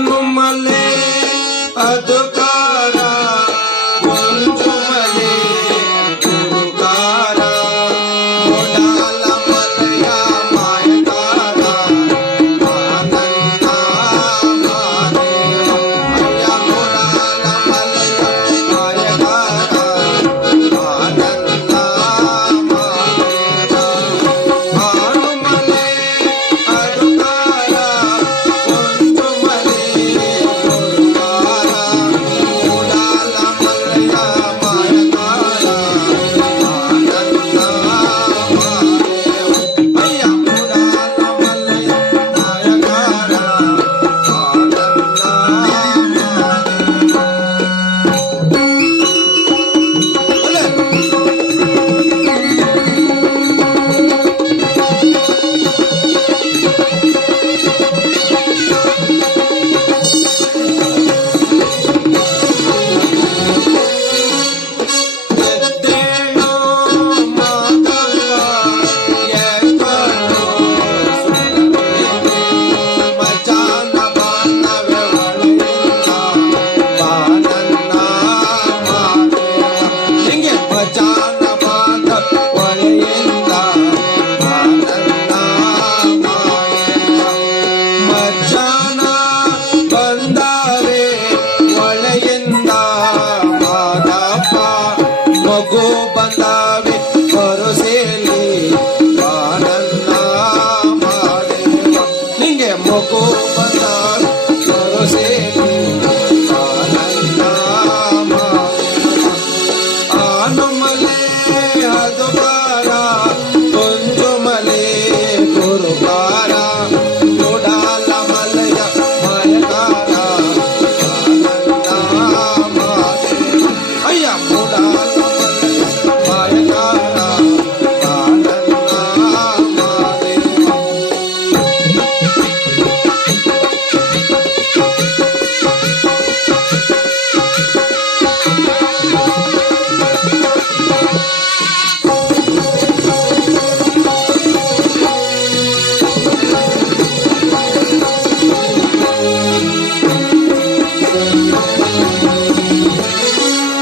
ಹನುಮಲೆ ಅದುಕಾರ ಗೊಂಜುಮಲೆ ಗುರುಕಾರ ಮೊಡಲ ಮಲಯ ಮಾಯಕಾರ ಆನಂದ ಮಾದೇವ ಅಯ್ಯ ಮೊಡಲ ಮಲಯ ಮಾಯಕಾರ ಆನಂದ ಮಾದೇವ ಹನುಮಲೆ ಅದುಕಾರ ಗೊಂಜುಮಲೆ ಗುರುಕಾರ ಮೊಡಲ ಮಲಯ ಮಾಯಕಾರ ಆನಂದ ಮಾದೇವ ಅಯ್ಯ ಮೊಡಲ ಮಲಯ ಮಾಯಕಾರ ಆನಂದ ಎದ್ದೇಳೋ ಮಾಧವ ಎಕ್ಕಳು ಸುಖವೇನೆ ಮಚಾನ ಬಾಂಧವ್ಯ ಒಳೆಯಿಂದ ಬಾನನ್ನ ಮಾದೇವ ಹಿಂಗೆ ಮಚಾನ ಬಾಂಧವ್ಯ ಒಳೆಯಿಂದ ಬಾನನ್ನ ಮಾದೇವ ಮಚಾನ ಬಂದಾರೆ ಒಳೆಯಿಂದ ಮಾದಪ್ಪ ಮಗು ಬಂದಾವೆ ಭರೋಸೆಲಿ ಬಾನನ್ನ ಮಾದೇವ ನಿಂಗೆ ಮಗು ಬಂದಾವೆ ಭರೋಸೆಲಿ ಬಾನನ್ನ ಮಾದೇವ ಹನುಮಲೆ ಅದುಕಾರ ಗೊಂಜುಮಲೆ ಗುರುಕಾರ ಮೊಡಲ ಮಲಯ ಮಾಯಕಾರ ಆನಂದ ಮಾದೇವ ಅಯ್ಯ ಮೊಡಲ ಮಲಯ ಮಾಯಕಾರ ಆನಂದ ಮಾದೇವ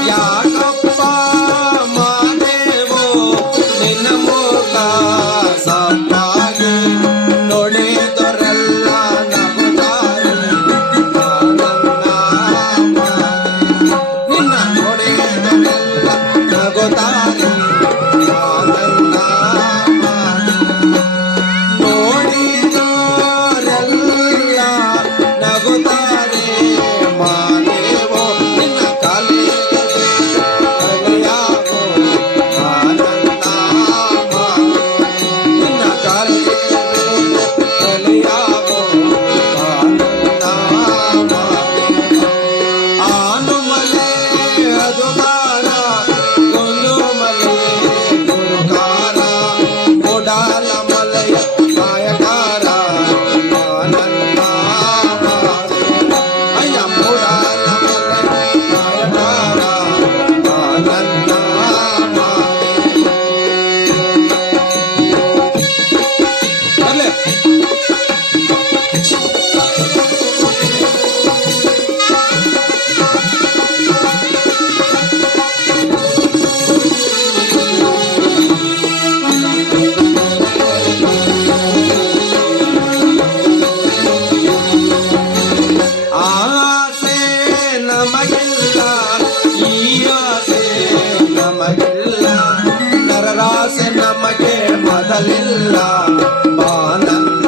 ಯಾಕಪ್ಪ ಮಾದೇವೋ ನಿನ್ನ ಮೂಲ ಸಾಕಾಗಿ ನೋಡಿದರೆಲ್ಲ ನಗುತ್ತಾರೆ ಆನಂದ ಮಾದೇವ ನಿನ್ನ ನೋಡಿದರೆಲ್ಲ ನಗುತ್ತಾರೆ ಆನಂದ ಮಾದೇವ ನೋಡಿದರೆಲ್ಲ ನಗುತ್ತಾರೆ ಮಾದೇವೋ ನಿನ್ನ ಕಾಲಿಗೆ ಕಲಿಯಾಗೋ ಆನಂದ ಮಾದೇವ ನಿನ್ನ ಕಾಲಿಗೆ ಕಲಿಯಾಗೋ ಆನಂದ ಮಾದೇವ ಹನುಮಲೆ ಅದುಕಾರ ಗೊಂಜುಮಲೆ ಗುರುಕಾರ ಮೊಡಲ ಮಲಯ ಮಾಯಕಾರ ಆನಂದ ಮಾದೇವ ಅಯ್ಯ ಮೊಡಲ ಮಲಯ ಮಾಯಕಾರ ಆನಂದ ಮಾದೇವ ಅಲ್ಲೇ ಆಸೆ ನಮಗಿಲ್ಲ ಈ ಆಸೆ ನಮಗಿಲ್ಲ ನರರಾಸೆ ನಮಗೆ ಮೊದಲಿಲ್ಲ ಬಾನನ್ನ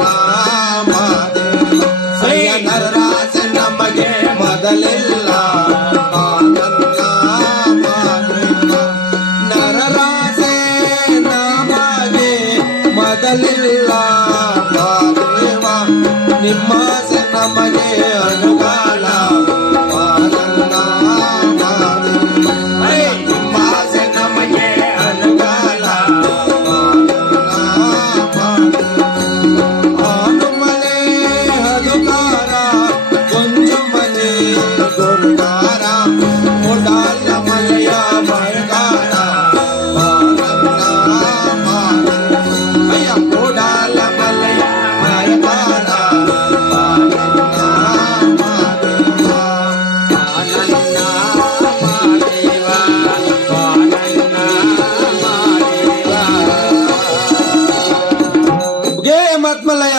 ಮಾತ್ಮಲ್ಲಯ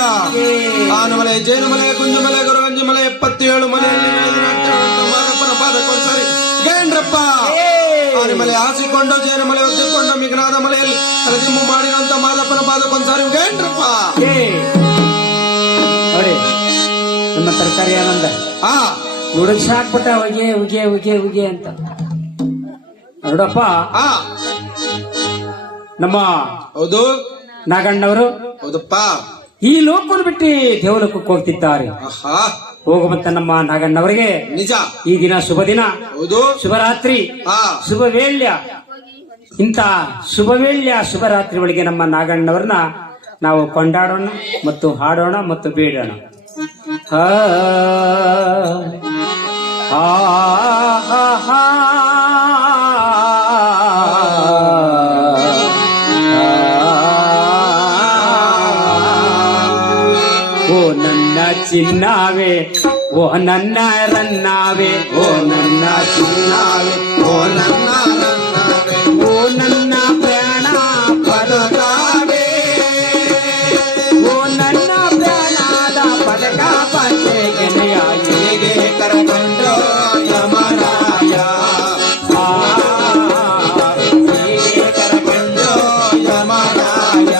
ಆನಮಲೆ ಜೇನುಮಲೆ ಕುಂಜುಮಲೆ ಗೊರಗಂಜಿಮಲೆ 77 ಮಲೆಯಲ್ಲಿ ಮಾದಪ್ಪನ ಪಾದಕ್ಕೊಂದ್ಸರಿ ಗೇಂಡ್ರಪ್ಪ ಆನೆಮಲೆ ಹಾಸಿಕೊಂಡು ಜೇನುಮಲೆ ಒತ್ತಿಕೊಂಡು ಮಿಗನಾದ ಮಲೆಯಲ್ಲಿ ತಲೆದಿಂಬು ಮಾಡಿರುವಂತ ಮಾದಪ್ಪನ ಪಾದಕ್ಕೊಂದ್ಸರಿ ಗೇಂಡ್ರಪ್ಪ. ನೋಡಿ ನಮ್ಮ ತರಕಾರಿ ಆನಂದ ಹುಡುಗ ಹಾಕ್ಬಿಟ್ಟ ಉಗೆ ಉಗೆ ಉಗೆ ಉಗೆ ಅಂತ ನೋಡಪ್ಪ. ನಮ್ಮ ಹೌದು ನಾಗಣ್ಣವರು ಹೌದಪ್ಪ ಈ ಲೋಕವನ್ನು ಬಿಟ್ಟು ದೇವಲೋಕಕ್ಕೆ ಹೋಗ್ತಿದ್ದಾರೆ. ಆಹಾ ಹೋಗುವಂತ ನಮ್ಮ ನಾಗಣ್ಣವರಿಗೆ ನಿಜ ಈ ದಿನ ಶುಭ ದಿನ, ಹೌದು ಶುಭರಾತ್ರಿ, ಶುಭ ವೇಳ್ಯ. ಇಂತ ಶುಭ ವೇಳ್ಯ ಶುಭರಾತ್ರಿ ಒಳಗೆ ನಮ್ಮ ನಾಗಣ್ಣವರನ್ನ ನಾವು ಕೊಂಡಾಡೋಣ ಮತ್ತು ಹಾಡೋಣ ಮತ್ತು ಬೇಡೋಣ. ಹಾ ಹಾ ಹಾ ಹಾ ಓ ನನ್ನ ಚಿನ್ನವೇ, ಓ ನನ್ನ ರನ್ನವೇ, ಓ ನನ್ನ ಚಿನ್ನವೇ, ಓ ನನ್ನ ರನ್ನವೇ, ಓ ನನ್ನ ಪ್ರಾಣ ಪದಕವೇ, ಓ ನನ್ನ ಪ್ರಾಣದ ಪದಕ ಪಂಚೆಗೆನೆಯ ಹೇಗೆ ಕರಕೊಂಡು ಯಮರಾಯ, ಹೇಗೆ ಕರಕೊಂಡು ಯಮರಾಯ.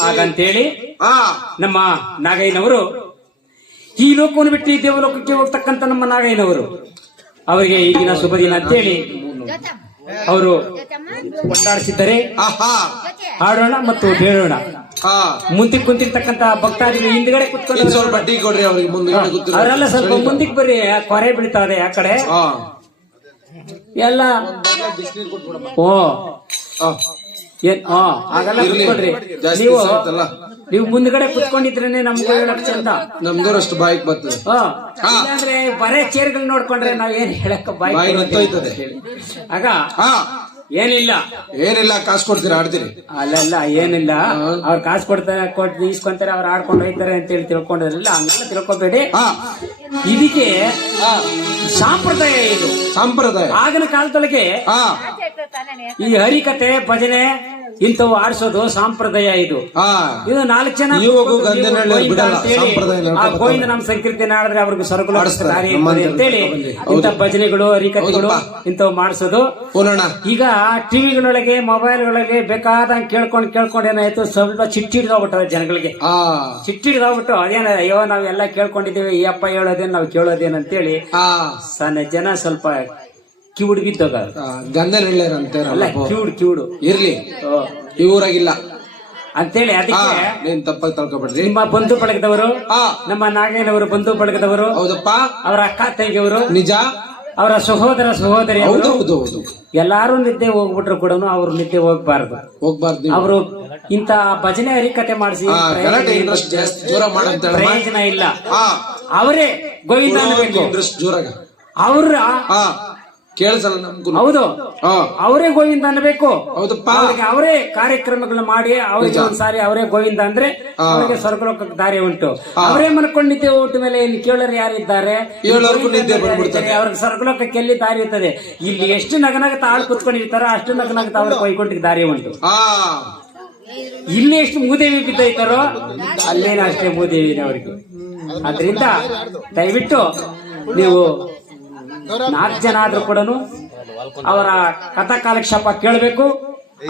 ಹಾಗಂತೇಳಿ ನಮ್ಮ ನಾಗಯ್ಯನವರು ಈ ಲೋಕವನ್ನು ಬಿಟ್ಟು ದೇವಲೋಕಕ್ಕೆ ಹೋಗ್ತಕ್ಕಂತ ನಮ್ಮ ನಾಗಯ್ಯನವರು ಅವರಿಗೆ ಈಗಿನ ಶುಭ ದಿನ ಅಂತೇಳಿ ಅವರು ಕೊಂಡಾಡಿಸಿದ್ದಾರೆ. ಹಾಡೋಣ ಮತ್ತು ಬೇಡೋಣ. ಮುಂದಕ್ಕೆ ಕುಂತಿರ್ತಕ್ಕಂತ ಭಕ್ತಾದಿಗಳು ಹಿಂದ್ಗಡೆ ಕುತ್ಕೊಂಡು ಸ್ವಲ್ಪ ಟೀ ಕೊಡ್ರಿ ಅವ್ರಿಗೆ, ಮುಂದೆ ಅವರೆಲ್ಲ ಸ್ವಲ್ಪ ಮುಂದಕ್ಕೆ ಬರ್ರಿ, ಕೊರೆ ಬೀಳ್ತಾವೆ ಆ ಕಡೆ ಎಲ್ಲ. ಓ ಹಾಗೆಲ್ಲ ಕುತ್ಕೊಳ್ರಿ. ನೀವು ಮುಂದ್ಗಡೆ ಕುತ್ಕೊಂಡಿದ್ರೇನೆ ನಮ್ಗೆ ಚಂದ, ನಮ್ದೂರಷ್ಟು ಬಾಯಿಗೆ ಬರ್ತದೆ. ಇಲ್ಲಾಂದ್ರೆ ಬರೇ ಚೇರ್ಗಳು ನೋಡ್ಕೊಂಡ್ರೆ ನಾವ್ ಏನ್ ಹೇಳಕ್ಕ ಬಾಯಿ ಹೋಯ್ತದೆ. ಆಗ ಏನಿಲ್ಲ ಏನಿಲ್ಲ, ಕಾಸು ಕೊಡ್ತೀರಾ ಆಡ್ತೀರಿ? ಅಲ್ಲ ಏನಿಲ್ಲ, ಅವ್ರು ಕಾಸು ಕೊಡ್ತಾರೆ, ಕೊಟ್ಟು ಇಸ್ಕೊಂತಾರೆ, ಅವ್ರು ಆಡ್ಕೊಂಡು ಹೋಗ್ತಾರೆ ಅಂತ ಹೇಳಿ ತಿಳ್ಕೊಂಡಿರಲಿಲ್ಲ. ಹಂಗೆಲ್ಲ ತಿಳ್ಕೊಬೇಡಿ. ಹಾ ಇದಕ್ಕೆ ಸಂಪ್ರದಾಯ ಇದು. ಸಂಪ್ರದಾಯ ಆಗಿನ ಕಾಲದೊಳಗೆ ಹಾ ಈ ಹರಿಕತೆ ಭಜನೆ ಇಂಥವು ಆಡಿಸೋದು ಸಂಪ್ರದಾಯ ಇದು. ಹಾ ಇದು 4 ಜನ ಇವಾಗೂ ಗಂಧನಹಳ್ಳಿ ಬಿಡಲ್ಲ, ಸಂಪ್ರದಾಯ ಆ ಗೋವಿಂದ ನಮ್ಮ ಸಂಕೀರ್ತನೆ ಆಡಿದ್ರೆ ಅವ್ರಿಗೆ ಸ್ವರ್ಗ ದಾರಿ ಇರ್ತದೆ ಅಂತೇಳಿ ಇಂಥ ಭಜನೆಗಳು ಹರಿಕತೆಗಳು ಇಂಥವು ಮಾಡಿಸೋದು. ಈಗ ಟಿವಿಗಳೊಳಗೆ ಮೊಬೈಲ್ಗಳಿಗೆ ಬೇಕಾದಂಗೆ ಕೇಳ್ಕೊಂಡು ಏನಾಯ್ತು, ಸ್ವಲ್ಪ ಚಿಟ್ಟಿಡ್ದೋಗ್ಬಿಟ್ಟದ ಜನಗಳಿಗೆ. ಚಿಟ್ಟಿಡ್ದೋಗ್ಬಿಟ್ಟು ಅದೇನ ಅಯ್ಯೋ ನಾವೆಲ್ಲ ಕೇಳ್ಕೊಂಡಿದ್ದೀವಿ, ಈ ಅಪ್ಪ ಹೇಳೋದೇನ್ ನಾವು ಕೇಳೋದೇನ್ ಅಂತೇಳಿ ಸಣ್ಣ ಜನ ಸ್ವಲ್ಪ ಕಿವುಡ್ ಬಿದ್ದೋಗ. ಗಂಧನಹಳ್ಳಿ ಅಂತಾರಲ್ಲ, ಕಿವುಡು ಇರ್ಲಿ, ಈ ಊರಾಗಿಲ್ಲ ಅಂತೇಳಿ ಅದಕ್ಕೆ ನೀನ್ ತಪ್ಪಾಗಿ ತಿಳ್ಕೊಬೇಡ್ರಿ. ನಿಮ್ಮ ಬಂಧು ಬಳಗದವರು, ನಮ್ಮ ನಾಗೇನವರು ಬಂಧು ಬಳಗದವರು, ಹೌದಪ್ಪ, ಅವರ ಅಕ್ಕ ತಂಗಿಯವರು, ನಿಜ, ಅವರ ಸಹೋದರ ಸಹೋದರಿ, ಹೌದು, ಎಲ್ಲಾರು ನಿದ್ದೆ ಹೋಗ್ಬಿಟ್ರು ಕೂಡ ಅವ್ರು ನಿದ್ದೆ ಹೋಗ್ಬಾರ್ದು. ಅವರು ಇಂತ ಭಜನೆ ಹರಿಕತೆ ಮಾಡಿಸಿ ಪ್ರಯೋಜನ ಇಲ್ಲ. ಅವರೇ ಗೋವಿಂದ ಅನ್ಬೇಕು. ಅವ್ರ ಕೇಳಿಸಲ್ಲ ನಮ್ಗೂ. ಹೌದು, ಅವರೇ ಗೋವಿಂದ ಅನ್ಬೇಕು. ಹೌದಪ್ಪ, ಅವರೇ ಕಾರ್ಯಕ್ರಮಗಳನ್ನ ಮಾಡಿ ಅವ್ರಿಗೆ ಒಂದ್ಸಾರಿ ಅವರೇ ಗೋವಿಂದ ಅಂದ್ರೆ ಅವ್ರಿಗೆ ಸ್ವರ್ಗಲೋಕಕ್ಕೆ ದಾರಿ ಉಂಟು. ಅವರೇ ಮನ್ಕೊಂಡಿದ್ದೆ ಊಟ ಮೇಲೆ ಇನ್ನು ಕೇಳೋರು ಯಾರಿದ್ದಾರೆ, ಅವ್ರಿಗೆ ಸ್ವರ್ಗಲೋಕಕ್ಕೆ ಎಲ್ಲಿ ದಾರಿ ಇರ್ತದೆ. ಇಲ್ಲಿ ಎಷ್ಟು ನಗನಗತ ಆಳ್ ಕುತ್ಕೊಂಡಿರ್ತಾರ ಅಷ್ಟು ನಗನಗತ ಅವ್ರಿಗೆ ವೈಕುಂಠಕ್ಕೆ ದಾರಿ ಉಂಟು. ಇಲ್ಲಿ ಎಷ್ಟು ಮೂದೇವಿ ಬಿದ್ದೈತಾರೋ ಅಲ್ಲೇನ ಅಷ್ಟೇ ಮೂದೇವಿನ ಅವ್ರಿಗೆ. ಆದ್ರಿಂದ ದಯವಿಟ್ಟು ನೀವು 4 ಜನ ಆದ್ರೂ ಕೂಡ ಅವರ ಕಥಾ ಕಾಲಕ್ಷೇಪ ಕೇಳಬೇಕು.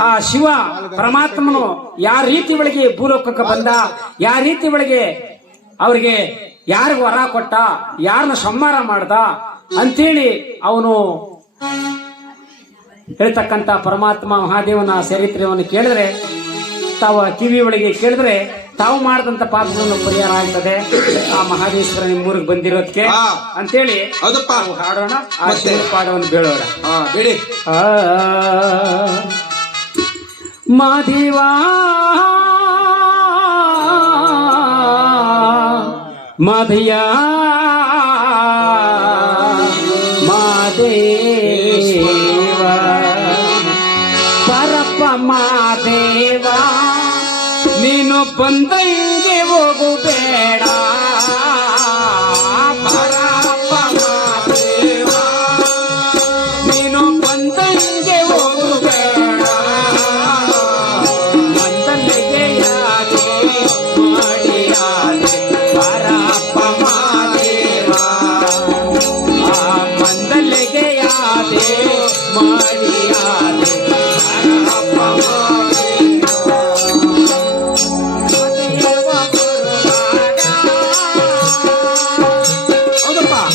ಆ ಶಿವ ಪರಮಾತ್ಮನು ಯಾವ ರೀತಿ ಒಳಗೆ ಭೂಲೋಕಕ್ಕೆ ಬಂದ, ಯಾವ ರೀತಿ ಒಳಗೆ ಅವ್ರಿಗೆ ಯಾರಿಗ ವರ ಕೊಟ್ಟ, ಯಾರನ್ನ ಸಂಹಾರ ಮಾಡ್ದ ಅಂತೇಳಿ ಅವನು ಹೇಳ್ತಕ್ಕಂತ ಪರಮಾತ್ಮ ಮಹಾದೇವನ ಚರಿತ್ರೆಯನ್ನು ಕೇಳಿದ್ರೆ, ತಾವು ಕಿವಿ ಒಳಗೆ ಕೇಳಿದ್ರೆ ತಾವು ಮಾಡಿದಂತ ಪಾಪಗಳನ್ನು ಪರಿಹಾರ ಆಗ್ತದೆ. ಆ ಮಹಾದೇಶ್ವರ ನಿಮ್ಮೂರಿಗೆ ಬಂದಿರೋದಕ್ಕೆ ಅಂತೇಳಿ ಹಾಡೋಣ. ಆ ಶಿವ ಪಾಠವನ್ನು ಬೇಡೋಣ. ಮಾದೇವಾ ಮಾಧಯ್ಯ ಮಾದೇವ ಪರಪ್ಪ ಮಾದೇವ, ನೀನು ಬಂದಂಗೆ ಹೋಗಬೇಡ. ಪರಪ್ಪ ಮಾದೇವ, ನೀನು ಬಂದಂಗೆ ಹೋಗಬೇಡ. ಮಂದಲಿಗೆ ಯಾಕೆ ಮಾಡಿಯಾದೆ ಪರಪ್ಪ ಮಾದೇವ, ಆ ಮಂದಲಿಗೆ ಯಾಕೆ ಮಾಡಿಯಾದೆ ಪರಪ್ಪ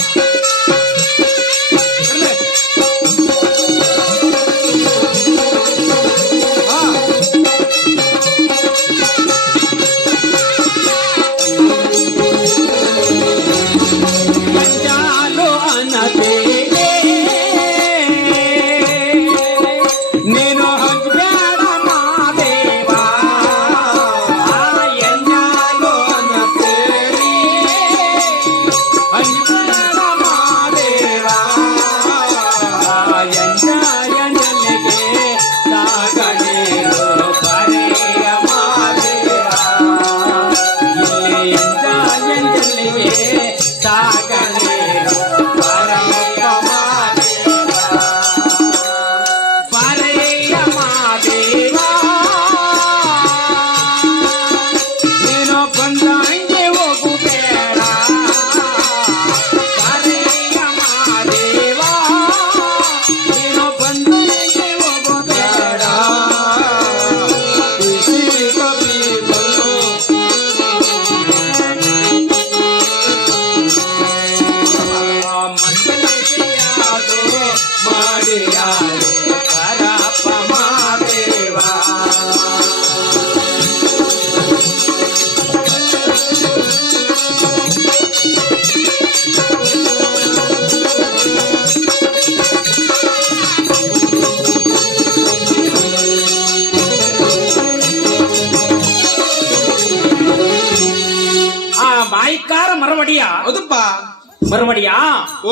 ಮರವಡಿಯ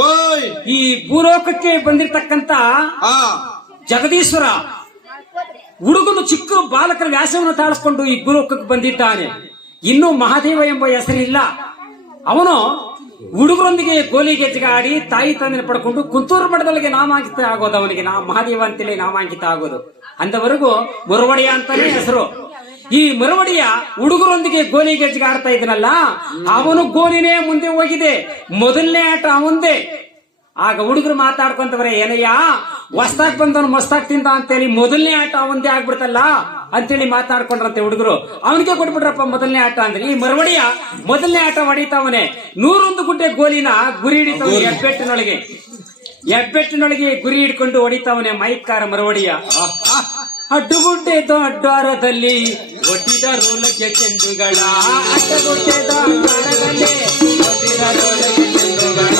ಓಯ್ ಈ ಭೂಲೋಕಕ್ಕೆ ಬಂದಿರತಕ್ಕಂತ ಜಗದೀಶ್ವರ ಹುಡುಗನು ಚಿಕ್ಕ ಬಾಲಕರ ವ್ಯಾಸವನ್ನು ತಾಳಿಸ್ಕೊಂಡು ಈ ಗುರುಕಕ್ಕೆ ಬಂದಿದ್ದಾನೆ. ಇನ್ನೂ ಮಹಾದೇವ ಎಂಬ ಹೆಸರಿಲ್ಲ. ಅವನು ಹುಡುಗರೊಂದಿಗೆ ಗೋಲಿ ಗೆಜ್ಜೆಗೆ ಆಡಿ ತಾಯಿ ತಂದೆ ಪಡ್ಕೊಂಡು ಕುಂತೂರು ಮಠದೊಳಗೆ ನಾಮಾಂಕಿತ ಆಗೋದು. ಅವನಿಗೆ ಮಹಾದೇವ ಅಂತೇಳಿ ನಾಮಾಂಕಿತ ಆಗೋದು. ಅಂದವರೆಗೂ ಮುರವಡಿಯ ಅಂತಾನೆ ಹೆಸರು. ಈ ಮುರವಡಿಯ ಹುಡುಗರೊಂದಿಗೆ ಗೋಲಿ ಗೆಜ್ಜೆಗೆ ಆಡ್ತಾ ಇದ್ದನಲ್ಲ, ಅವನು ಗೋಲಿನೇ ಮುಂದೆ ಹೋಗಿದೆ. ಮೊದಲನೇ ಆಟ ಅವಂದೇ. ಆಗ ಹುಡುಗರು ಮಾತಾಡ್ಕೊಂತವ್ರೆ, ಏನಯ್ಯ ಹೊಸ್ತಾಗ್ ಬಂದವನು ಮಸ್ತಾಗ್ ತಿಂದ ಅಂತೇಳಿ ಮೊದಲನೇ ಆಟ ಅವಂದೇ ಆಗ್ಬಿಡ್ತಲ್ಲ ಅಂತೇಳಿ ಮಾತಾಡ್ಕೊಂಡ್ರಂತೆ ಹುಡುಗರು. ಅವನಿಗೆ ಕೊಟ್ಬಿಟ್ರಪ್ಪ ಮೊದಲನೇ ಆಟ ಅಂದ್ರೆ. ಈ ಮರವಡಿಯ ಮೊದಲನೇ ಆಟ ಹೊಡಿತಾವನೆ. 101 ಗುಡ್ಡೆ ಗೋಲಿನ ಗುರಿ ಹಿಡಿತಾವನೆ. ಹೆಬ್ಬೆಟ್ಟಿನೊಳಗೆ ಗುರಿ ಹಿಡ್ಕೊಂಡು ಹೊಡಿತಾವನೆ ಮೈಕಾರ ಮರವಡಿಯ. ಅಡ್ಡುಗುಡ್ಡೆ ದೊಡ್ಡಾರದಲ್ಲಿ ಒಟ್ಟಿದ ರೋಲಕ್ಕೆ ಚೆಂಡುಗಳ, ಅಡ್ಡಗುಡ್ಡೆ ದೊಡ್ಡಾರದಲ್ಲಿ ಒಟ್ಟಿದ ರೋಲಕ್ಕೆ ಚೆಂಡುಗಳ.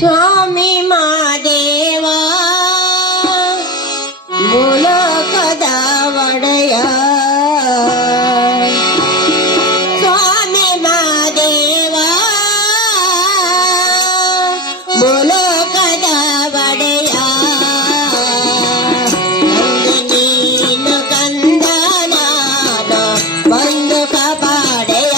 ಸ್ವಾಮಿ ಮಾದೇವ ಮೂಲಕದ ಒಡೆಯ, ಸ್ವಾಮಿ ಮಾದೇವ ಮೂಲಕದ ಒಡೆಯ, ನೀನು ಕಂದ ನಾನು ಬಂದು ಕಾಪಾಡೆಯ.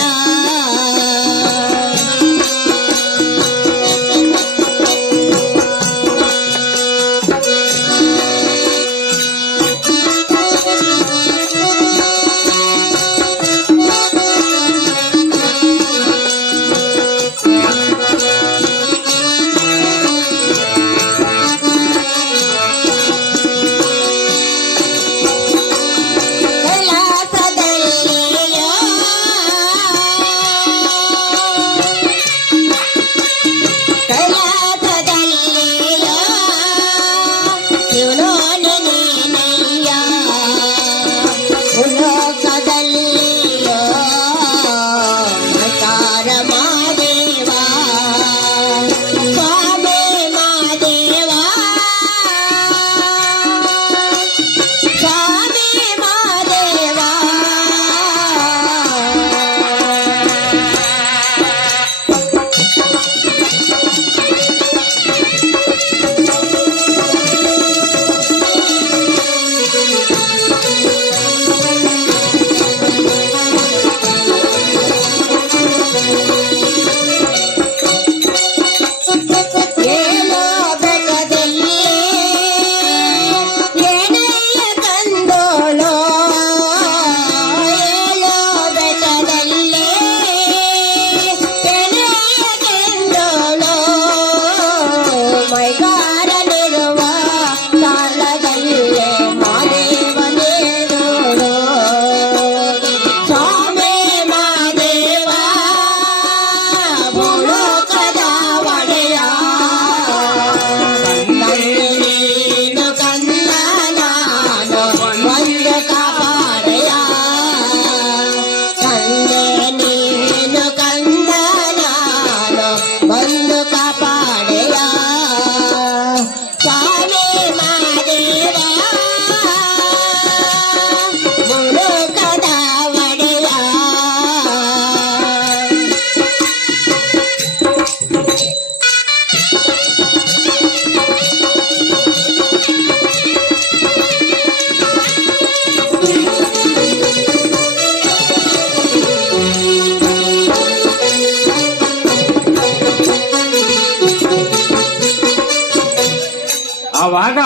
ಆವಾಗ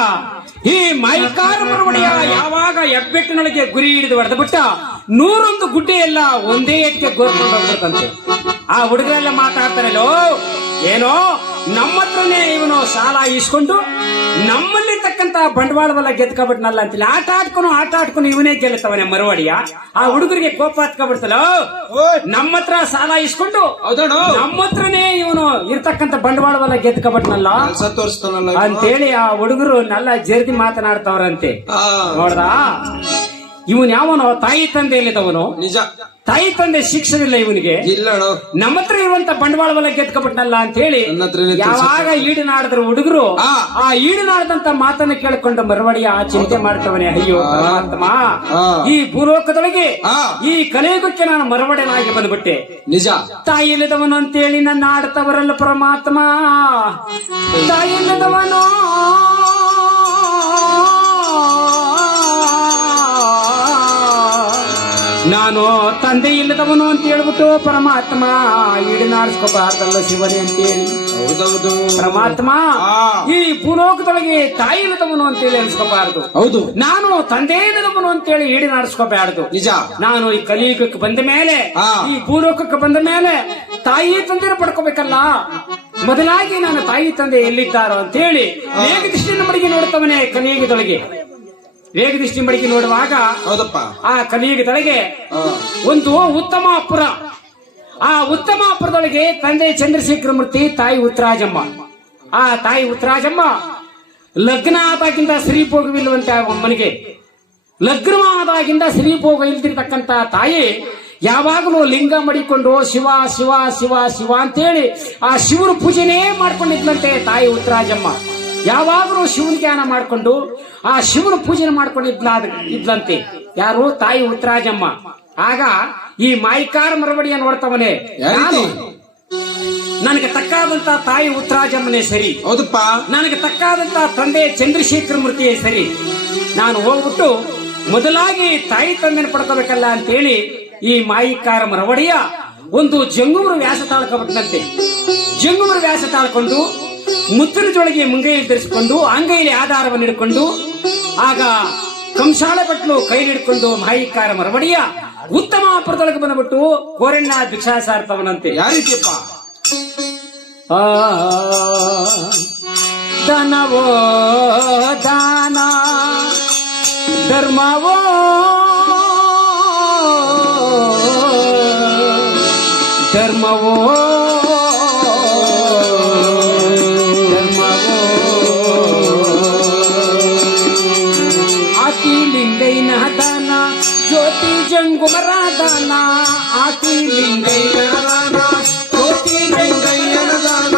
ಈ ಮೈಕಾರ ಮರವಡಿಯ ಯಾವಾಗ ಹೆಬ್ಬೆಟ್ಟಿನೊಳಗೆ ಗುರಿ ಹಿಡಿದು ಹೊಡೆದು ಬಿಟ್ಟ 101 ಗುಡ್ಡೆ ಎಲ್ಲ ಒಂದೇ ಎತ್ತಿಗೆ ಗೋರ್ಕೊಂಡು ಹೋಗ್ಬಿಡ್ತಂತೆ. ಆ ಹುಡುಗರೆಲ್ಲ ಮಾತಾಡ್ತಾರಲ್ಲೋ, ಏನೋ ನಮ್ಮ ಹತ್ರನೇ ಇವನು ಸಾಲ ಇಸ್ಕೊಂಡು ನಮ್ಮಲ್ಲಿ ತಕ್ಕಂತ ಬಂಡವಾಳವೆಲ್ಲ ಗೆದ್ಕೊಬಿಟ್ನಲ್ಲ ಅಂತೇಳಿ ಆಟ ಆಡ್ಕೊಂಡು ಇವನೇ ಗೆಲ್ಲುತ್ತವನೇ ಮರವಡಿಯ. ಆ ಹುಡುಗರಿಗೆ ಕೋಪ ಹತ್ಕೊಬಿಡ್ತಲ್ಲ, ನಮ್ಮ ಹತ್ರ ಸಾಲ ಇಸ್ಕೊಂಡು ನಮ್ಮ ಹತ್ರನೇ ಇವನು ಇರ್ತಕ್ಕಂತ ಬಂಡವಾಳವೆಲ್ಲ ಗೆದ್ಕೊಬಿಟ್ನಲ್ಲ ಅಂತೇಳಿ ಆ ಹುಡುಗರು ನೆಲ್ಲ ಜರ್ದಿ ಮಾತನಾಡ್ತಾವ್ರಂತೆ. ನೋಡ್ದಾ, ಇವನ್ ಯಾವನೋ ತಾಯಿ ತಂದೆ ಇಲ್ಲಿದ್ದವನು, ನಿಜ ತಾಯಿ ತಂದೆ ಶಿಕ್ಷಣಿಲ್ಲ ಇವನಿಗೆ, ನಮ್ಮ ಹತ್ರ ಇರುವಂತ ಬಂಡವಾಳವೆಲ್ಲ ಗೆದ್ಕೊಬಿಟ್ನಲ್ಲ ಅಂತ ಹೇಳಿ ಯಾವಾಗ ಈಡಿನಾಡಿದ್ರು ಹುಡುಗರು, ಆ ಈಡಿನಾಡದಂತ ಮಾತನ್ನ ಕೇಳಿಕೊಂಡು ಮರವಡಿಯ ಚಿಂತೆ ಮಾಡ್ತವನೇ, ಅಯ್ಯೋ ಪರಮಾತ್ಮ, ಈ ಭೂಲೋಕದೊಳಗೆ ಈ ಕಲಿಯುಗಕ್ಕೆ ನಾನು ಮರವಡೆನಾಗಿ ಬಂದ್ಬಿಟ್ಟೆ. ನಿಜ, ತಾಯಿ ಇಲ್ಲದವನು ಅಂತೇಳಿ ನನ್ನ ಆಡ್ತವರಲ್ಲ ಪರಮಾತ್ಮ, ತಾಯಿ ಇಲ್ಲದವನು ನಾನು ತಂದೆ ಇಲ್ಲದವನು ಅಂತ ಹೇಳ್ಬಿಟ್ಟು ಪರಮಾತ್ಮ ಈಡಿನಾಡಿಸ್ಕೋಬಾರ್ದಲ್ಲ ಶಿವನೇ ಅಂತೇಳಿ. ಹೌದೌದು ಪರಮಾತ್ಮ, ಈ ಭೂಲೋಕದೊಳಗೆ ತಾಯಿ ಇಲ್ಲದವನು ಅಂತೇಳಿ ಅನ್ಸ್ಕೋಬಾರ್ದು. ಹೌದು, ನಾನು ತಂದೆ ಇಲ್ಲದವನು ಅಂತೇಳಿ ಈಡಿನಾಡಿಸ್ಕೋಬಾರ್ದು. ನಿಜ, ನಾನು ಈ ಕಲಿಯುಗಕ್ಕೆ ಬಂದ ಮೇಲೆ, ಈ ಭೂಲೋಕಕ್ಕೆ ಬಂದ ಮೇಲೆ ತಾಯಿ ತಂದೆನ ಪಡ್ಕೋಬೇಕಲ್ಲ. ಮೊದಲಾಗಿ ನಾನು ತಾಯಿ ತಂದೆ ಎಲ್ಲಿದ್ದಾರೋ ಅಂತ ಹೇಳಿ ವೇಗ ದೃಷ್ಟಿನ ಮಡಿಗೆ ನೋಡ್ತವನೇ ಕಲಿಯುಗದೊಳಗೆ. ವೇಗ ದೃಷ್ಟಿ ಮಡಿಗೆ ನೋಡುವಾಗ ಆ ಕಲಿಯುಗದೊಳಗೆ ಒಂದು ಉತ್ತಮಾಪುರ, ಆ ಉತ್ತಮಾಪುರದೊಳಗೆ ತಂದೆ ಚಂದ್ರಶೇಖರ ಮೂರ್ತಿ, ತಾಯಿ ಉತ್ತರಾಜಮ್ಮ. ಆ ತಾಯಿ ಉತ್ತರಾಜಮ್ಮ ಲಗ್ನ ಆದಾಗಿಂದ ಶ್ರೀಭೋಗವಿಲ್ಲವಂತೆ ಅಮ್ಮನಿಗೆ. ಲಗ್ನವಾದಾಗಿಂದ ಶ್ರೀಭೋಗ ಇಲ್ದಿರ್ತಕ್ಕಂತ ತಾಯಿ ಯಾವಾಗಲೂ ಲಿಂಗ ಮಡಿಕೊಂಡು ಶಿವ ಶಿವ ಶಿವ ಶಿವ ಅಂತೇಳಿ ಆ ಶಿವನ ಪೂಜೆನೇ ಮಾಡ್ಕೊಂಡಿದ್ಲಂತೆ ತಾಯಿ ಉತ್ತರಾಜಮ್ಮ. ಯಾವಾಗಲೂ ಶಿವನ ಧ್ಯಾನ ಮಾಡ್ಕೊಂಡು ಆ ಶಿವನ ಪೂಜೆ ಮಾಡ್ಕೊಂಡಿದ್ಲಂತೆ ಯಾರು? ತಾಯಿ ಉತ್ತರಾಜಮ್ಮ. ಆಗ ಈ ಮಾಯಿಕಾರ ಮರವಡಿಯ ನೋಡ್ತವನೇ, ನನಗೆ ತಕ್ಕಾದಂತ ತಾಯಿ ಉತ್ತರಾಜಮ್ಮನೇ ಸರಿ, ಹೌದಪ್ಪ, ನನಗೆ ತಕ್ಕಾದಂತ ತಂದೆ ಚಂದ್ರಶೇಖರ ಮೂರ್ತಿಯೇ ಸರಿ. ನಾನು ಹೋಗ್ಬಿಟ್ಟು ಮೊದಲಾಗಿ ತಾಯಿ ತಂದೆನ ಪಡ್ಕೋಬೇಕಲ್ಲ ಅಂತೇಳಿ ಈ ಮಾಯಿಕಾರ ಮರವಡಿಯ ಒಂದು ಜಂಗುಮರ ವ್ಯಾಸ ತಾಳ್ಕೊಬಿಟ್ಟಂತೆ. ಜಂಗುಮರ ವ್ಯಾಸ ತಾಳ್ಕೊಂಡು ಮುತ್ತಿನ ಜೊಳಗೆ ಮುಂಗೈಯಲ್ಲಿ ಧರಿಸಿಕೊಂಡು ಅಂಗೈಲಿ ಆಧಾರವನ್ನು ಹಿಡ್ಕೊಂಡು ಆಗ ಕಂಸಾಳ ಭಟ್ಲು ಕೈ ಹಿಡ್ಕೊಂಡು ಮಾಯಿಕಾರ ಮರವಡಿಯ ಉತ್ತಮಾಪುರದೊಳಗೆ ಬಂದ್ಬಿಟ್ಟು ಕೋರಣ್ಣ ಭಿಕ್ಷಾ ಸಾರ್ತವನಂತೆ. ಯಾರಿಗಪ್ಪ? ಧನವೋ ದಾನ, ಧರ್ಮವೋ ಧರ್ಮವೋ ಧರ್ಮವೋ, ಆತಿ ಲಿಂಗೈನ ದಾನ, ಜ್ಯೋತಿ ಜಂಗುಮರ ದಾನ, ಆತಿ ಲಿಂಗೈನ ದಾನ, ಜ್ಯೋತಿ ಜಂಗಯ್ಯನ ದಾನ,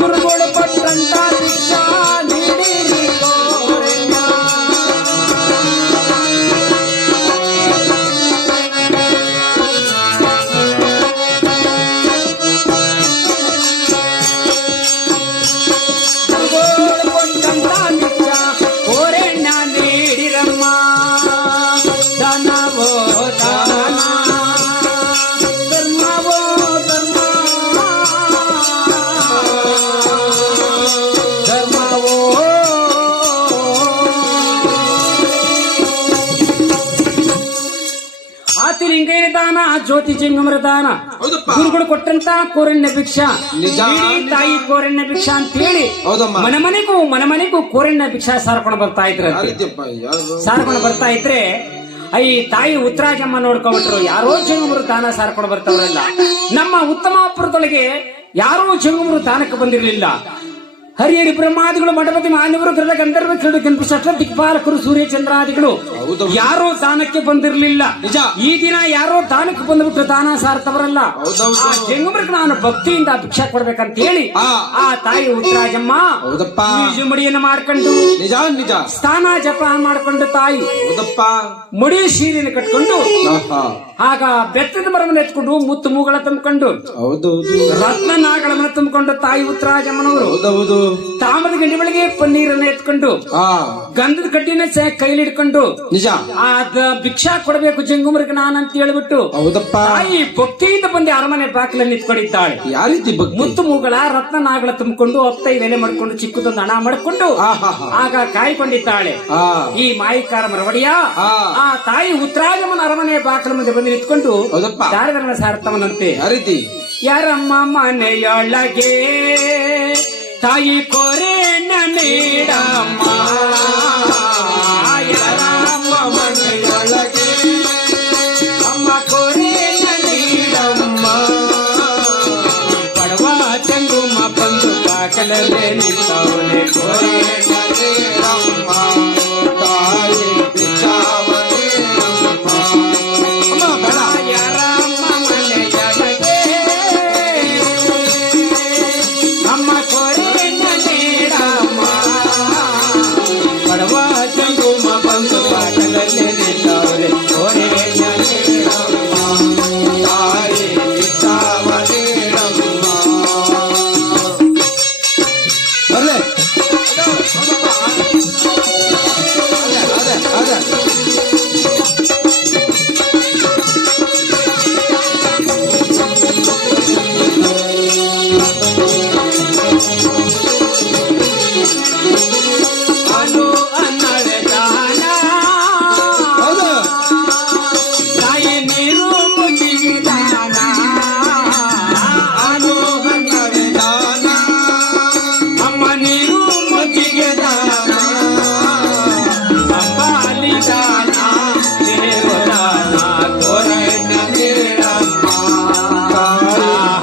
ಗುರುಗಳು ಕೊಟ್ಟಂತ ದೀಕ್ಷಾ ನೀಡಿರಿ ಕೋರಣ್ಣ. ದಾನ, ಜ್ಯೋತಿ ಜಂಗಮರ ದಾನ, ಗುರುಗಳು ಕೊಟ್ಟಂತ ಕೋರಣ್ಯ ಭಿಕ್ಷಾ, ತಾಯಿ ಕೋರಣ್ಯ ಭಿಕ್ಷಾ ಅಂತ ಹೇಳಿ ಮನೆಮನೆಗೂ ಕೋರಣ್ಯ ಭಿಕ್ಷಾ ಸಾರ್ಕೊಂಡು ಬರ್ತಾ ಇದ್ರೆ ಈ ತಾಯಿ ಉತ್ತರಾಜಮ್ಮ ನೋಡ್ಕೊಂಡ್ಬಿಟ್ರು. ಯಾರೋ ಜಂಗಮರು ದಾನ ಸಾರ್ಕೊಂಡು ಬರ್ತಾವ್ರಲ್ಲ. ನಮ್ಮ ಉತ್ತಮಾಪುರದೊಳಗೆ ಯಾರೋ ಜಂಗಮರು ದಾನಕ್ಕೆ ಬಂದಿರಲಿಲ್ಲ. ಹರಿಹರಿ ಬ್ರಹ್ಮಾದಿಗಳು, ಮಠಪತಿ ಮಾನ್ಯವರು, ಗೃಹ ಗಂಧರ್ವ, ಕ್ರೀಡು ಕೆಂಪು ಸಟ್ಲ ದಿಕ್ಪಾಲಕರು, ಸೂರ್ಯಚಂದ್ರಾದಿಗಳು ಯಾರೋ ದಾನಕ್ಕೆ ಬಂದಿರಲಿಲ್ಲ. ಈ ದಿನ ಯಾರೋ ದಾನಕ್ಕೆ ಬಂದ್ಬಿಟ್ಟು ದಾನ ಸಾರ್ತವರಲ್ಲ. ಆ ಜಂಗಮರಿಗೆ ನಾನು ಭಕ್ತಿಯಿಂದ ಭಿಕ್ಷಾ ಕೊಡ್ಬೇಕಂತ ಹೇಳಿ ಆ ತಾಯಿ ಉತ್ತರಾಜಮ್ಮ ಮಡಿಯನ್ನು ಮಾಡ್ಕೊಂಡು ಸ್ಥಾನ ಜಪ ಮಾಡ್ಕೊಂಡು ತಾಯಿ ಮಡಿ ಸೀರೆಯನ್ನು ಕಟ್ಕೊಂಡು ಆಗ ಬೆತ್ತದ ಮರವನ್ನು ಎತ್ಕೊಂಡು ಮುತ್ತು ಮೂಗಳ ತುಂಬಿಕೊಂಡು ಹೌದೌದು ರತ್ನ ನಾಗಳನ್ನ ತುಂಬಿಕೊಂಡು ತಾಯಿ ಉತ್ತರಾಜಮ್ಮನವರು ಹೌದೌದು ತಾಮ್ರದ ಗಂಡಿ ಬಳಿಗೆ ಪನ್ನೀರನ್ನ ಎತ್ಕೊಂಡು ಹಾ ಗಂಧದ ಕಡ್ಡಿನ ಕೈಲಿ ಹಿಡ್ಕೊಂಡು ನಿಜ ಭಿಕ್ಷಾ ಕೊಡಬೇಕು ಜಂಗುಮರಿಗೆ ನಾನಂತ ಹೇಳ್ಬಿಟ್ಟು ಹೌದಪ್ಪ ತಾಯಿ ಭಕ್ತಿಯಿಂದ ಬಂದು ಅರಮನೆ ಬಾಗಿಲಲ್ಲಿ ನಿಂತ್ಕೊಂಡಿದ್ದಾಳೆ. ಯಾವ ರೀತಿ ಭಕ್ತಿ ಮುತ್ತು ಮೂಗಳ ರತ್ನ ನಾಗಳ ತುಂಬಿಕೊಂಡು 15 ಎಲೆ ಮಾಡ್ಕೊಂಡು ಚಿಕ್ಕದೊಂದು ಹಣ ಮಾಡ್ಕೊಂಡು ಆಗ ಕಾಯ್ಕೊಂಡಿದ್ದಾಳೆ. ಈ ಮಾಯಿಕಾರ ಮರವಡಿಯ ಆ ತಾಯಿ ಉತ್ತರಾಜಮ್ಮನ ಅರಮನೆ ಬಾಗಿಲ ಮುಂದೆ ಬಂದು ನಿಂತ್ಕೊಂಡು ಹೌದಪ್ಪ ದಾರಿದರನ್ನ ಸಾರ್ತವನಂತೆ. ಯಾವ ರೀತಿ ಯಾರಮ್ಮ ಮನೆಯೊಳಗೆ ತಾಯಿ ಕೋರೆಣ್ಣ ನೀಡಮ್ಮ, ಯಾರಮ್ಮ ಮನೆಯೊಳಗೆ ಅಮ್ಮ ಕೋರೆಣ್ಣ ನೀಡಮ್ಮ, ಪಡವ ಚಂಗುಮ ಬಂದು ಬಾಕಲಲ್ಲೇ ನಿಂತವನೆ ಕೋರೆಣ್ಣ ನೀಡಮ್ಮ, ತಾಯಿ ಭಿಕ್ಷಾವನೆ ಯಾರಮ್ಮ ಮನೆಯೊಳಗೆ ಅಮ್ಮ ಕೋರೆಣ್ಣ ನೀಡಮ್ಮ, ಪಡವ ಚಂಗುಮ ಬಂದು ಬಾಕಲಲ್ಲೇ ನಿಂತವನೆ ಕೋರೆಣ್ಣ ನೀಡಮ್ಮ, ತಾಯಿ ಭಿಕ್ಷಾವನೆ ಅಲ್ಲೇ ಅದೇ ಅದೇ ಅನು ಅನ್ನಳೆ ದಾನ ಹೌದು ತಾಯಿ ನೀರು ಮುಗಿಗೆ ದಾನ, ಅನು ಅನ್ನಳೆ ದಾನ ಅಮ್ಮ ನೀರು ಮುಗಿಗೆ ದಾನ, ಅಂಬಾಲಿ ದಾನ ದೇವದಾನ ಕೋರೆಣ್ಣ ನೀಡಮ್ಮ,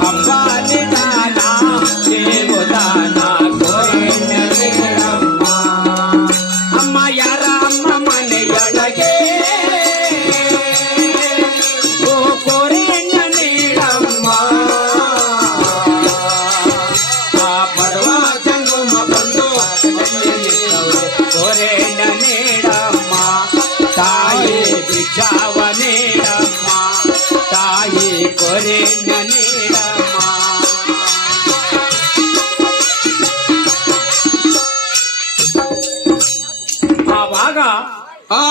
ಅಂಬಾಲಿ ದಾನ ದೇವದಾನ ಕೋರೆಣ್ಣ ನೀಡಮ್ಮ, ಅಮ್ಮ ಯಾರಮ್ಮ ಮನೆಯೊಳಗೆ ಓ ಕೋರೆಣ್ಣ ನೀಡಮ್ಮ, ಆ ಪರ್ವ ಜಂಗುಮ ಬಂದು ಕೋರೆಣ್ಣ ನೀಡಮ್ಮ, ತಾಯಿ ಭಿಕ್ಷಾವ ನೀಡಮ್ಮ, ತಾಯಿ ಕೋರೆಣ್ಣ ನೀಡಮ್ಮ. ಆವಾಗ ಹಾ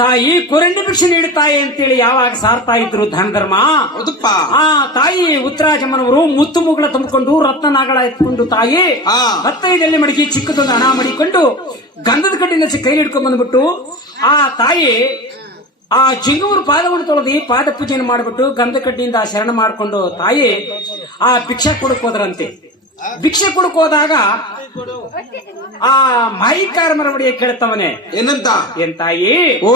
ತಾಯಿ ಕೊರಂಡಿ ಭಿಕ್ಷೆ ನೀಡುತ್ತಾಯಿ ಅಂತೇಳಿ ಯಾವಾಗ ಸಾರ್ತಾ ಇದ್ರು ದಾನ ಧರ್ಮ, ಹೌದಪ್ಪ ಆ ತಾಯಿ ಉತ್ತರಾಜಮ್ಮನವರು ಮುತ್ತು ಮುಗಳ ತುಂಬಿಕೊಂಡು ರತ್ನ ನಾಗಳ ಎತ್ಕೊಂಡು ತಾಯಿ ಹಾ 15 ಎಲೆ ಮಡಿಕೆ ಚಿಕ್ಕದೊಂದು ಹಣ ಮಾಡಿಕೊಂಡು ಗಂಧದ ಕಡ್ಡಿನ ಕೈ ಹಿಡ್ಕೊಂಡ್ ಬಂದ್ಬಿಟ್ಟು ಆ ತಾಯಿ ಆ ಜಿಂಗೂರು ಪಾದವನ್ನು ತೊಳೆದಿ ಪಾದ ಪೂಜೆಯನ್ನು ಮಾಡಿಬಿಟ್ಟು ಗಂಧ ಕಡ್ಡಿಯಿಂದ ಶರಣ ಮಾಡಿಕೊಂಡು ತಾಯಿ ಆ ಭಿಕ್ಷೆ ಕೊಡಕ್ ಹೋದ್ರಂತೆ. ಭಿಕ್ಷೆ ಕೊಡಕ್ ಹೋದಾಗ ಆ ಮಾಯಿಕಾರ ಮರವಡಿಯ ಕೇಳ್ತವನೆ ಏನಂತ ಏನ್ ತಾಯಿ ಓ